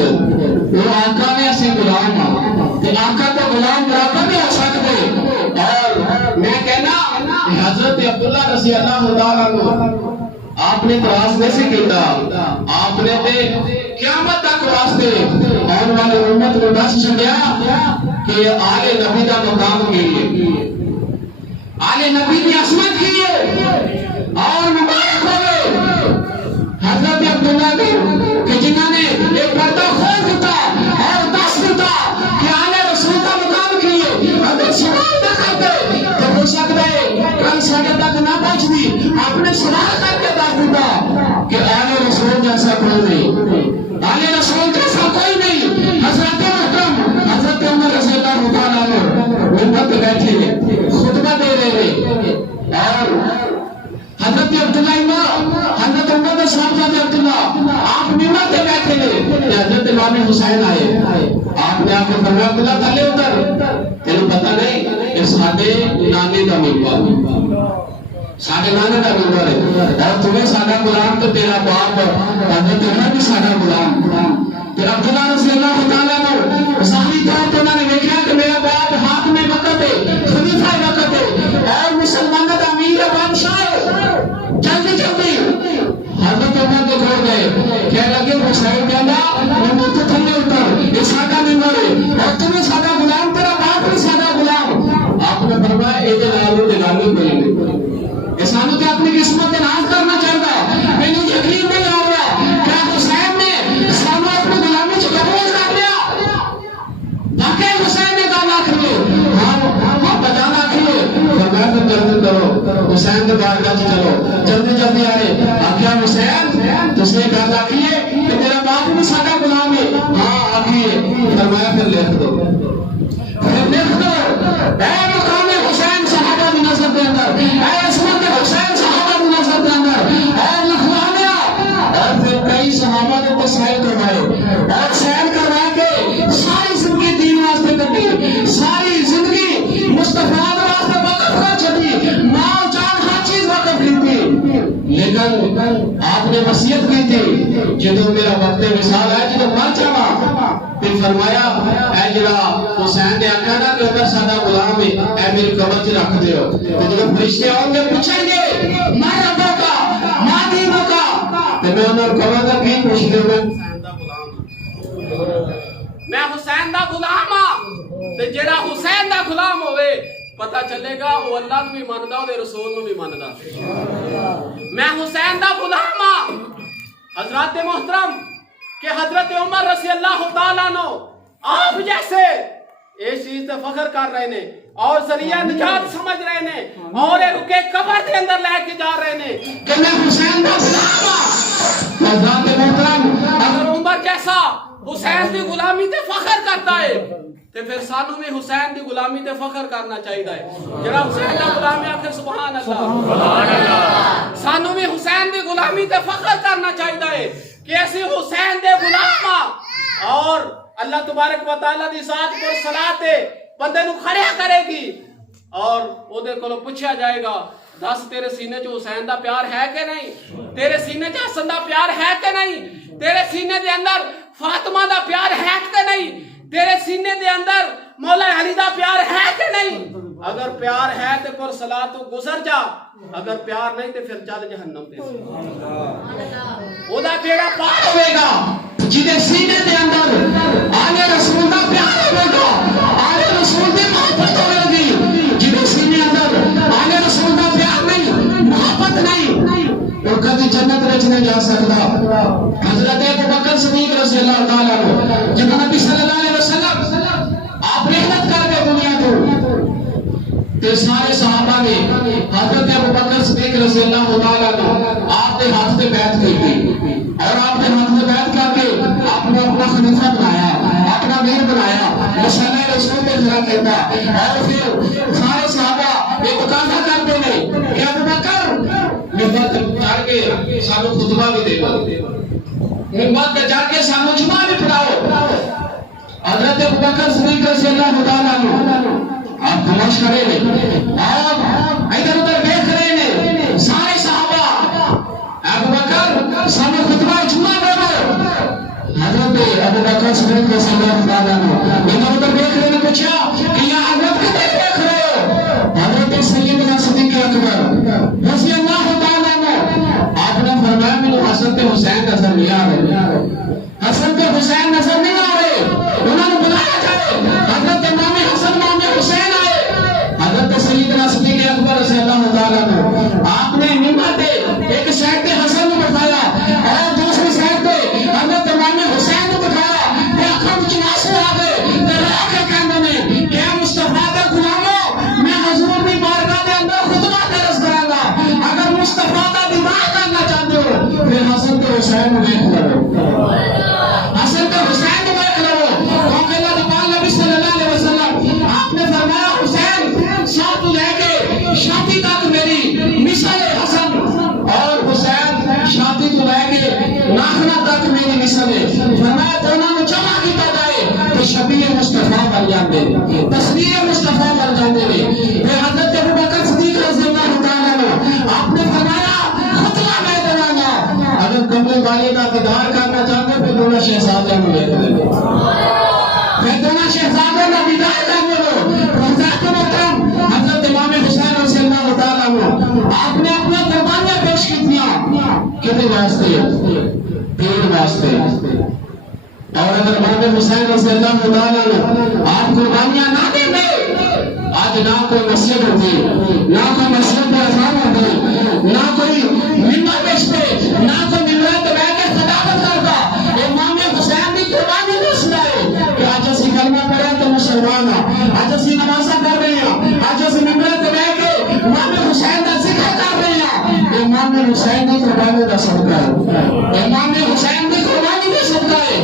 دے وہ آقا نے اسی غلام تے آقا تو غلام برابر نہیں ہو سکتے اور میں کہنا حضرت عبداللہ رضی اللہ تعالیٰ عنہ آپ نے تراس نہیں کیتا آپ نے تے قیامت تک واسطے آنے والے امت کو دس چھڑیا کہ آل نبی دا مقام کیے آل نبی کی عصمت کیے اور مبارک ہوئے حضرت عبداللہ نے کہ جنہوں نے ایک پردہ کھول دیتا اور دس دیتا کہ آل رسول کا مقام کیے اگر سوال نہ کرتے تو ہو سکتا ہے کل ساڑھے تک نہ پہنچ دی آپ نے سوال کر کے دس دیتا کہ آل رسول جیسا کوئی نہیں آل رسول جیسا کوئی نہیں حضرت محترم حضرت عمر رضی اللہ تعالیٰ عنہ منبر پہ بیٹھے خطبہ دے رہے اور حضرت عبداللہ حضرت عمر نے صاحب عبداللہ آپ منبر پہ بیٹھے حضرت امام حسین آئے آپ نے آپ کو فرمایا عبداللہ تھلے اتر تینوں پتہ نہیں کہ ساڈے نانے کا منبر ساڈے نانے کا منبر ہے اور تمہیں ساڈا غلام تو تیرا باپ حضرت عمر بھی ساڈا غلام پھر عبداللہ رضی اللہ تعالیٰ عنہ ظاہری طور پر انہوں نے دیکھا کہ میرا باپ ہاتھ میں وقت ہے خلیفہ وقت ہے اور مسلمانوں کا امیر بادشاہ ہے جلدی جلدی حضرت عمر کو چھوڑ گئے کہنے لگے حسین کہنا میں تو تھلے اتر یہ ساڈا منبر ہے اور تمہیں ساڈا غلام تیرا باپ بھی ساڈا غلام آپ نے فرمایا اے دلالو دلالی کوئی نہیں سانو تے اپنی قسمت تے ناز کرنا چاہتا میں نے یقین نہیں آ رہا کہ حسین نے سانو اپنی غلامی چ قبول کر لیا واقعی حسین نے گل آکھیے ہم بدان آکھیے فرمایا تو جلدی کرو حسین کے بارگاہ چ چلو جلدی جلدی آئے آخیا حسین تس نے گل آکھیے کہ تیرا باپ بھی ساڈا غلام ہے ہاں آکھیے فرمایا پھر لکھ دو اے مقام حسین صحابہ کی نظر کے اندر اے عصمت حسین صحابہ کی نظر کے اندر اے لکھوانیا اور پھر کئی صحابہ نے تو سائل کروائے اور سائل کروا کے ساری زندگی دین واسطے کٹی ساری زندگی مصطفیٰ واسطے وقف کر چھڑی مال جان ہر چیز وقف کی تھی لیکن آپ نے وصیت کی تھی جدو میرا وقت مثال ہے جدو مر جاواں پھر فرمایا اے جڑا حسین نے آکھا نا کہ اگر ساڈا غلام ہے اے میری قبر چ رکھ دیو تو جب فرشتے آؤ گے پوچھیں گے میں ربوں کا میں دینوں کا تو میں انہوں نے قبر کا کی پوچھ لوں میں حسین دا غلام ہاں تے جڑا حسین دا غلام ہوئے پتہ چلے گا وہ اللہ نو بھی ماندا تے رسول نو بھی ماندا میں حسین دا غلام ہاں حضرات محترم کہ حضرت عمر رضی اللہ تعالیٰ عنہ آپ جیسے اس چیز سے فخر کر رہے ہیں اور ذریعہ نجات سمجھ رہے ہیں اور ایک قبر کے اندر لے کے جا رہے ہیں کہ میں حسین دا غلام ہاں حضرات محترم اگر عمر جیسا حسین دی غلامی تے فخر کرتا ہے تے پھر سانو بھی حسین دی غلامی تے فخر کرنا چاہیے جڑا حسین دا غلامی آخر سبحان اللہ سانو بھی حسین دی غلامی تے فخر کرنا چاہیے کہ ایسی حسین دے غلام اور اللہ تبارک و تعالیٰ دی ذات پر صلاۃ بندے نو کھڑیا کرے گی اور او دے کولوں پوچھا جائے گا دس تیرے سینے چ حسین دا پیار ہے کہ نہیں تیرے سینے چ حسن دا پیار ہے کہ نہیں تیرے سینے دے اندر فاطمہ دا پیار ہے کہ نہیں تیرے سینے دے اندر مولا علی دا پیار ہے کہ نہیں اگر پیار ہے تو پر صلاۃ تو گزر جا اگر پیار نہیں تو پھر چل جہنم تے او دا بیڑا پار ہوئے گا جنہیں سینے دے اندر آلے رسول دا پیار ہوئے گا آلے رسول دی محبت ہوئے گی جنہیں سینے اندر آلے رسول دا پیار نہیں محبت نہیں وہ کبھی جنت رچ نہیں جا سکتا حضرت ابو بکر صدیق رضی اللہ تعالیٰ عنہ جب نبی صلی اللہ علیہ وسلم آپ رحمت کر کے دنیا کو تے سارے صحابہ نے حضرت ابو بکر صدیق رضی اللہ تعالیٰ عنہ آپ نے ہاتھ پہ بیعت کی تھی اور آپ نے ہاتھ پہ بیعت کر کے آپ نے اپنا خلیفہ بنایا اپنا امیر بنایا مصالح رسول پہ کھڑا کرتا اور پھر سارے صحابہ یہ مقابلہ کرتے ہیں کہ ابو بکر ممبر پہ چڑھ کے سانو خطبہ بھی دے دو ممبر پہ چڑھ کے سانو جمعہ بھی پڑھاؤ حضرت ابو بکر صدیق رضی اللہ تعالیٰ عنہ آپ خاموش کرے ہیں اور ادھر ادھر دیکھ رہے ہیں سارے صحابہ ابو بکر سامنے خطبہ جمعہ دے دو حضرت حضرت ابو بکر صدیق رضی اللہ تعالیٰ عنہ انہوں ادھر دیکھنے میں پوچھا کہ یا حضرت کدھر دیکھ رہے ہو؟ حضرت سیدنا صدیق اکبر رضی اللہ تعالیٰ عنہ آپ نے فرمایا مجھے حضرت حسین نظر نہیں آ رہے، حضرت حسین نظر نہیں آ رہے، انہوں نے بلایا جائے، حضرت امام حسن امام حسین آئے، حضرت سیدنا صدیق اکبر رضی اللہ تعالیٰ عنہ آپ نے ممبر پہ ایک سائڈ پہ حسن کو بٹھایا اور دوسری سائڈ پہ حضرت امام حسین کو بٹھایا، کہ آنکھوں کی آنسو آ گئے، درا کے کہنے میں کہ مصطفیٰ کا غلاموں میں حضور کی بارگاہ کے اندر خطبہ درس کروں گا، اگر مصطفیٰ کا دیدار کرنا چاہتے ہو پھر حسن کے حسین کو دیکھ لو، حسن کے حسین کو دیکھ لو، کیونکہ اللہ کے پاک نبی صلی اللہ علیہ وسلم آپ نے فرمایا حسین شاہ تو لے کے شادی تک میری مثال حسن اور حسین شادی تو لے کے ناخنا تک میری مثال ہے، فرمایا دونوں کو جمع کیتا جائے تو شبیہ مصطفیٰ بن جاندے، تصویر مصطفیٰ بن جاندے، پھر حضرت ابو بکر صدیق رضی اللہ تعالیٰ عنہ آپ نے فرمایا خطبہ میں دلانا، اگر کمرے والے کا دیدار کرنا چاہتے پھر دونوں شہزادوں کو لے کے دے، پھر دونوں شہزادوں کا دیدار کرنے لو، حضرت محترم حضرت امام حسین رضی اللہ تعالیٰ عنہ آپ نے اپنا قربانیاں پیش کی کتنے واسطے؟ دین واسطے، اور اگر امام حسین رضی اللہ تعالیٰ عنہ آپ قربانیاں نہ دیتے آج نہ کوئی مسجد ہوتی، نہ کوئی مسجد پر اذان ہوتی، نہ کوئی ممبر پہ نہ کوئی ممبر پہ بیٹھ کے خطابت کرتا، امام حسین کی قربانی نہیں سنائے کہ آج اسی کلمہ پڑھیں تو مسلمان ہیں، آج اسی نمازہ کر رہے ہیں، آج اسی ممبر پہ بیٹھ کے امام حسین کا ذکر کر رہے ہیں، امام حسین کی قربانی کا صدقہ ہے، امام حسین کی قربانی کا صدقہ ہے۔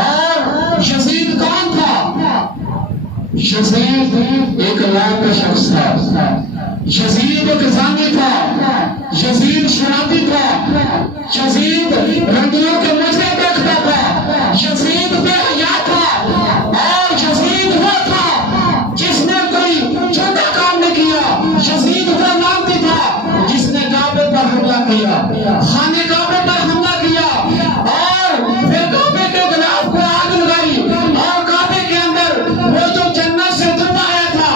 اور یزید کون تھا؟ یزید ایک اللہ کا شخص تھا، یزید ایک زانی تھا، یزید شرابی تھا، یزید رنگیوں کے مجرے دیکھتا تھا، یزید بے حیا تھا، اور یزید وہ تھا جس نے کوئی چھوٹا کام نہیں کیا، یزید وہ لعنتی تھا جس نے کعبے پر حملہ کیا، خانے کعبے پر حملہ کیا، اور پھر کعبے کے غلاف کو آگ لگائی، اور کعبے کے اندر وہ جو جنت سے اترتا آیا تھا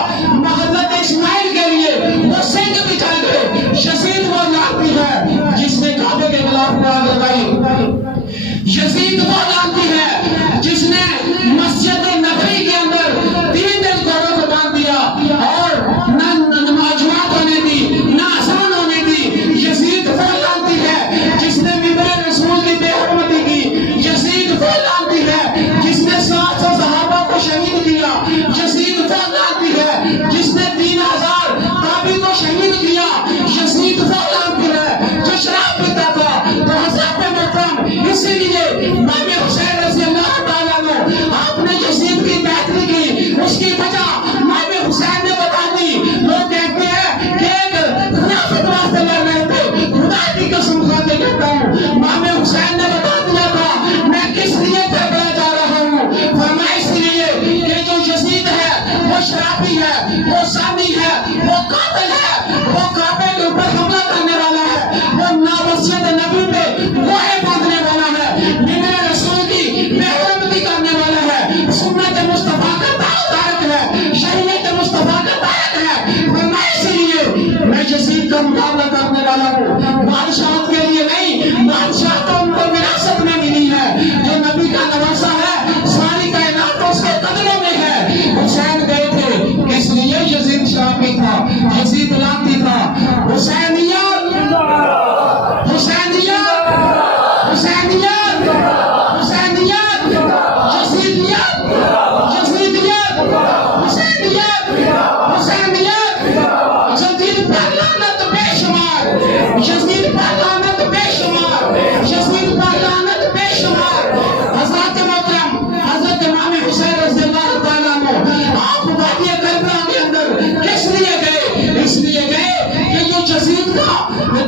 حضرت اسماعیل کے لیے وہ سنگ بچھائے گئے، یزید وہ لعنتی ہے جس نے کعبے کے غلاف کو آگ لگائی، یزید وہ لعنتی ہے جس نے مسجد نبوی کے اندر 3 دن گھوڑوں کو باندھ دیا اور نہ نمازات ہونے دی نہ اذان ہونے دی، یزید وہ لعنتی ہے جس نے ممبر رسول کی بے حرمتی کی، یزید وہ لعنتی ہے جس نے 700 صحابہ کو شہید کیا، یزید وہ لعنتی ہے جس نے 3000 تابعین کو شہید کیا، یزید وہ لعنتی ہے جو شراب پیتا تھا۔ تو حضرت محترم اسی لیے امام حسین رضی اللہ تعالیٰ عنہ آپ نے یزید کی بہتری کی، اس کی وجہ امام حسین نے بتا دی، لوگ کہتے ہیں کہ ایک خلافت واسطے لڑ رہے تھے، خدا کی قسم کھا کے کہتا ہوں امام حسین نے بتا دیا تھا میں کس لیے کربلا جا رہا ہوں، فرمایا اس لیے کہ جو یزید ہے وہ شرابی ہے، وہ زانی ہے، وہ قاتل ہے، وہ کعبے کے اوپر حملہ کرنے والا ہے، وہ مسجد نبی پہ گوہے باندھنے والا ہے، ممبر رسول کی بے حرمتی کرنے والا ہے، سنت مصطفیٰ کا تارک ہے، شریعت مصطفیٰ کا تارک ہے، فرمایا اس لیے میں یزید کا مقابلہ کرنے والا ہوں، بادشاہت کے لیے نہیں، بادشاہت تو ان کو وراثت میں ملی ہے، جو نبی کا نواسہ ہے ساری کائنات اس کے قدموں میں ہے۔ حسین گئے تھے اس لیے یزید شرابی تھا، یزید لعنتی تھا، حسینیت حسینیت حسینیت حسینیت یزیدیت یزیدیت حسینیت حسینیت یزید پر لعنت بے شمار، یزید پر لعنت بے شمار، یزید پر لعنت بے شمار۔ حضرت محترم حضرت امام حسین رضی اللہ تعالیٰ عنہ آپ وادی کربلا کے اندر کس لیے گئے؟ اس لیے گئے کہ جو یزید کا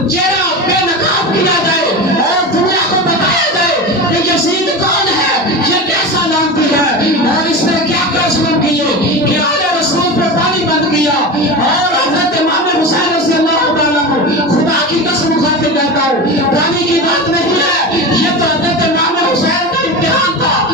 چہرہ بے نقاب کیا جائے اور دنیا کو بتایا جائے کہ یزید کون ہے، یہ کیسا لعنتی ہے، اور اس نے کیا کیا ظلم کیے کہ آل رسول پہ پانی بند کیا، اور حضرت امام حسین رضی اللہ تعالیٰ عنہ خدا کی قسم کھا کے کہتا ہوں پانی کی بات نہیں ہے، یہ تو حضرت امام حسین کا امتحان تھا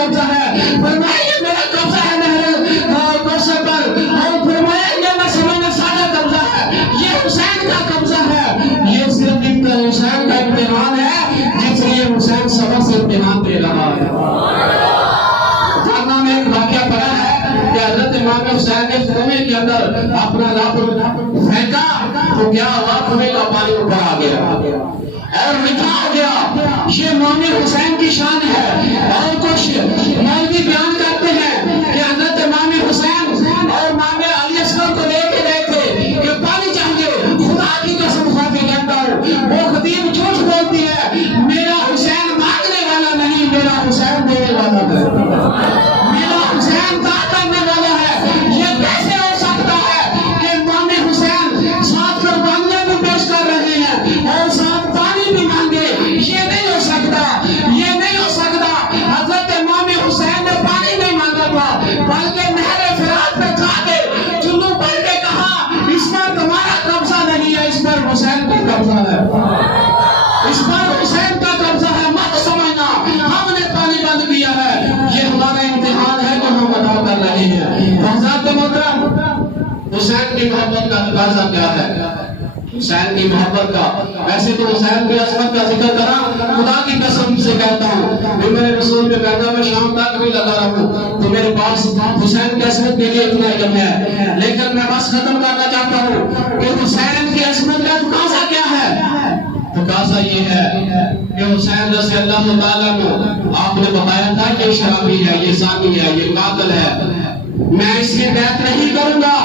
قبضہ ہے، فرمایا یہ میرا قبضہ ہے نہر کوثر پر، اور فرمایا یہ مسلمان سادہ قبضہ ہے، یہ حسین کا قبضہ ہے۔ یہ صرف حسین کا امتحان ہے جس لیے حسین صبر سے امتحان دے رہا ہے۔ جاننا میں ایک واقعہ پڑا ہے کہ حضرت امام حسین نے کنویں کے اندر اپنا لب پھینکا تو کیا ہوا، کنویں کا پانی اوپر آ گیا اور میٹھا ہو گیا۔ یہ امام حسین کی شان ہے۔ اور کچھ مولوی بیان کرتے ہیں کہ حضرت امام حسین اور امام علی اصغر کو لے کے گئے تھے کہ پانی چاہیے، خدا کی قسم کھا کے کہتا ہوں وہ خطیب جھوٹ بولتی ہے، میرا حسین مانگنے والا نہیں، میرا حسین دینے والا ہے، میرا حسین عطا کرنے والا ہے۔ یہ کیسے ہو سکتا ہے کہ امام حسین ساتھ قربانیاں بھی پیش کر رہے ہیں اور ساتھ پانی بھی مانگے؟ یہ نہیں ہو سکتا، یہ نہیں ہو سکتا۔ حضرت امام حسین نے پانی نہیں مانگا تھا بلکہ نہر فرات پہ جا کے چلو پڑھ کے کہا اس پر تمہارا قبضہ نہیں ہے، اس پر حسین کا قبضہ ہے، اس پر حسین کا قبضہ ہے، مت سمجھنا ہم نے پانی بند کیا ہے۔ یہ ہمارا امتحان ہے جو ہم ادا کر رہے ہیں۔ حضرت محترم، حسین کی محبت کا تقاضا کیا ہے؟ حسین کی محبت کا، ویسے تو حسین کی عظمت کا ذکر کرا، خدا کی قسم سے کہتا ہوں میں میرے رسول پہ کہتا میں شام تک بھی لگا رہا ہوں تو میرے پاس حسین کی عظمت کے لیے اتنا علم ہے، لیکن میں بس ختم کرنا چاہتا ہوں کہ حسین کی عظمت کا تقاضا کیا ہے؟ تقاضا یہ ہے کہ حسین رضی اللہ تعالیٰ کو آپ نے بتایا تھا کہ شرابی ہے، یہ زانی ہے، یہ قاتل ہے، میں اس کی بیعت نہیں کروں گا۔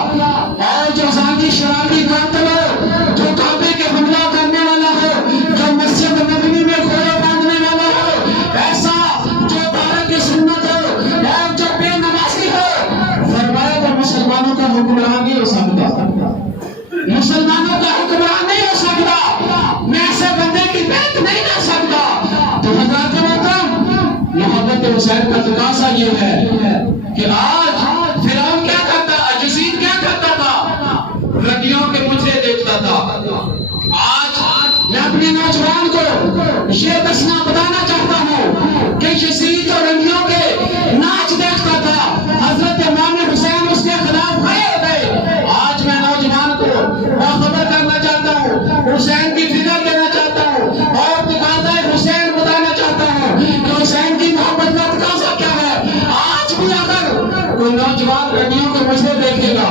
اور جو زانی شرابی قاتل ہو، جو کعبے کے حملہ کرنے والا ہو، جو مسجد نبوی میں کھوڑے باندھنے والا ہو، ایسا جو تارک سنت ہو اور جو بے نمازی ہو، فرمایا وہ مسلمانوں کا حکمران نہیں ہو سکتا، مسلمانوں کا حکمران نہیں ہو سکتا، میں ایسے بندے کی بیعت نہیں کر سکتا۔ تو حضرات محترم، محبت حسین کا تقاضا یہ ہے کہ آج فرعون کیا کرتا، یزید کیا کرتا تھا، رڈیوں کے مجرے دیکھتا تھا۔ آج میں اپنے نوجوان کو یہ دسنا بتانا چاہتا ہوں کہ یزید اور رڈیوں کے ناچ دیکھتا تھا، حضرت امام حسین اس کے خلاف کھڑے ہو گئے۔ آج میں نوجوان کو باخبر کرنا چاہتا ہوں، حسین کی فکر دینا چاہتا ہوں اور تقاضا حسین بتانا چاہتا ہوں کہ حسین کی محبت کا تقاضا کیا ہے۔ آج بھی اگر کوئی نوجوان رڈیوں کے مجھے دیکھے گا،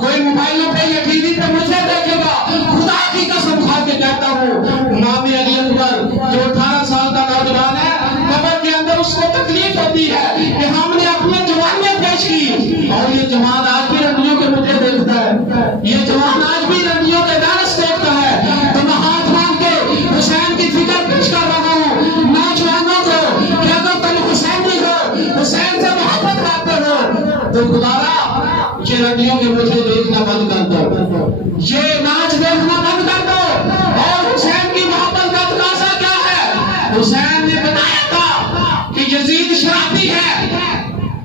کوئی موبائلوں پہ یا ٹی وی پہ مجھے دیکھے گا، خدا کی قسم کھا کے کہتا ہوں امام علی اکبر جو 18 سال کا نوجوان ہے، قبر کے اندر اس کو تکلیف ہوتی ہے کہ ہم نے اپنی جوانیاں پیش کی اور یہ جوان آج بھی رڈیوں کے مجھے دیکھتا ہے، یہ جوان آج بھی رڈیوں کے ڈانس دیکھتا ہے۔ تو میں ہاتھ مان کے حسین کی فکر پیش کر رہا ہوں نوجوانوں کو کہ اگر تم حسینی ہو، حسین سے محبت کرتے ہو تو خدایا یہ رڈیوں کے مجھے دیکھنا بند کر دو، یہ ناچ دیکھنا بند کر دو۔ اور حسین کی محبت کا تقاضا کیا ہے؟ حسین نے بتایا تھا کہ یزید شرابی ہے،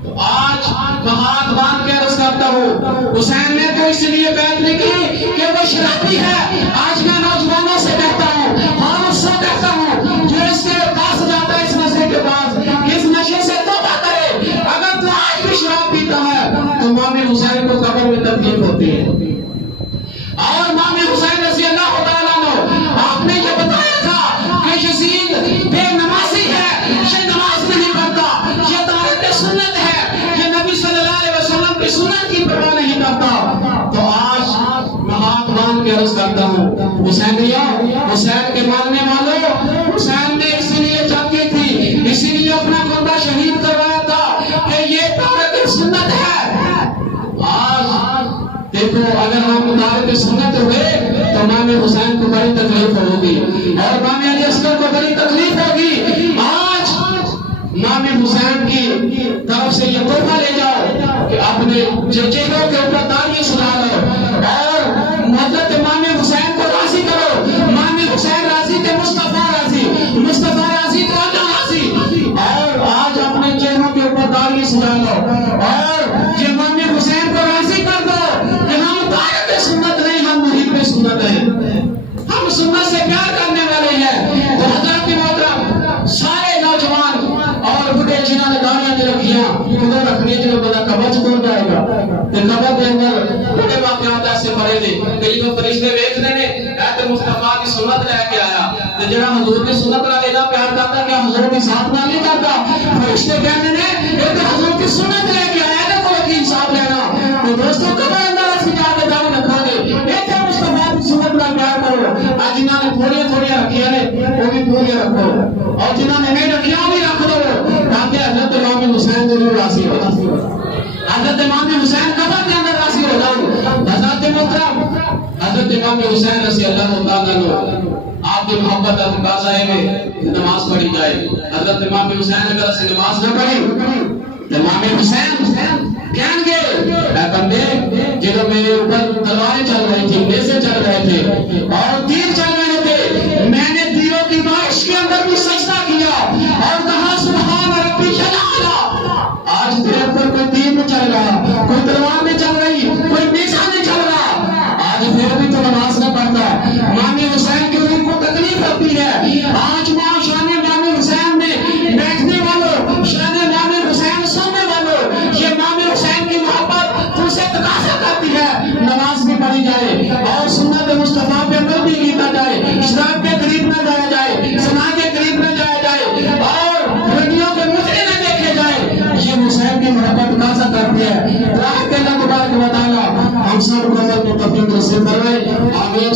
تو آج میں ہاتھ باندھ کے عرض کرتا ہوں حسین نے تو اس لیے بیعت نہیں کی کہ وہ شرابی ہے۔ آج میں نوجوانوں سے کہتا ہوں، ہاں اس سے کہتا ہوں جو اس کے پاس جاتا ہے اس نشے کے پاس، اس نشے سے توبہ کرے۔ اگر تو آج بھی شراب پیتا ہے تو امام حسین کو قبر میں تکلیف ہوتی ہے۔ اور امام حسین رضی اللہ تعالیٰ عنہ آپ نے یہ بتایا تھا کہ یزید بے نمازی ہے، یہ نماز نہیں پڑھتا، یہ تارک سنت ہے، یہ نبی صلی اللہ علیہ وسلم کی سنت کی پرواہ نہیں کرتا۔ تو آج میں ہاتھ باندھ کے عرض کرتا ہوں حسینیوں، حسین کے ماننے والوں، حسین نے اسی لیے جنگ کی تھی، اسی لیے اپنا بندہ شہید کروایا تھا کہ یہ تارک سنت ہے۔ آج دیکھو اگر ہم تارک سنت ہوئے تو امام حسین کو بڑی تکلیف ہوگی اور امام علی اصغر کو بڑی تکلیف ہوگی۔ آج امام حسین کی طرف سے یہ تحفہ لے جاؤ کہ اپنے چہروں کے اوپر داڑھی سلا لو اور حضرت امام حسین کو راضی کرو۔ امام حسین راضی تھے، مصطفیٰ راضی، مصطفیٰ راضی تھے، اللہ راضی۔ اور آج اپنے چہروں کے اوپر داڑھی سلا لو اور یہ امام حسین کو راضی کر دو کہ ہم تارک سنت نہیں، ہم محب سنت ہیں، ہم سنت سے پیار کرنے والے ہیں۔ تو حضرات محترم، سارے نوجوان اور بڑے جنہوں نے داڑیاں کدھر رکھنی ہے جو بندہ قبر چھوڑ جائے گا تے قبر دے اندر بڑے واقعات ایسے پڑے نے کہ جدوں فرشتے ویکھدے نے اے مصطفیٰ کی سنت لے کے آیا تے جڑا حضور کی سنت نال اینا پیار کردا کہ حضور کی ساتھ نال نہیں کردا فرشتے کہندے نے اے تے حضور کی سنت لے کے آیا تے کوئی کی حساب لینا تو دوستو قبر اندر اسی جا کے دعوت رکھاں گے اے تے مصطفیٰ کی سنت نال پیار کرو اج جنہاں نے تھوڑی تھوڑی رکھیاں نے وہ بھی پوری رکھو اور جنہاں نے نہیں رکھیاں وہ بھی رکھ دو تاکہ حضرت امام حسین دے نور راضی ہو حضرت امام حسین قبر کے اندر راضی ہو جاؤ حضرت محترم حضرت امام حسین رضی اللہ تعالیٰ عنہ آپ کی محبت قاضا ہے میں نماز پڑھی جائے حضرت امام حسین اگر اسے نماز نہ پڑھی امام حسین کہیں گے اے بندے جنہوں میرے اوپر تلواریں چل رہی تھی نیزے چل رہے تھے اور تیر چل رہے تھے میں نے تیروں کی بارش کے اندر بھی سجدہ کیا اور کہا سبحان ربی الاعلی آج تیرے اوپر کوئی تیر نہیں چل رہا کوئی تلوار نہیں چل رہی کوئی نیزہ نہیں چل رہا آج پھر بھی تو نماز نہ پڑھتا امام حسین کی روح کو تکلیف ہوتی ہے آج ماں شان امام حسین میں بیٹھنے والوں شان امام حسین سننے والوں یہ امام حسین کی محبت تم سے تقاضا کرتی ہے نماز بھی پڑھی جائے اور سنت مصطفیٰ پہ عمل بھی کیا جائے شراب کے قریب نہ جایا جائے زنا کے قریب نہ جایا جائے اور رنڈیوں کے مجرے نہ دیکھے جائے یہ حسین کی محبت تقاضا کرتی ہے راہ کے اللہ تبارک و تعالی ہم سب کو عمل میں توفیق نصیب فرمائے آمین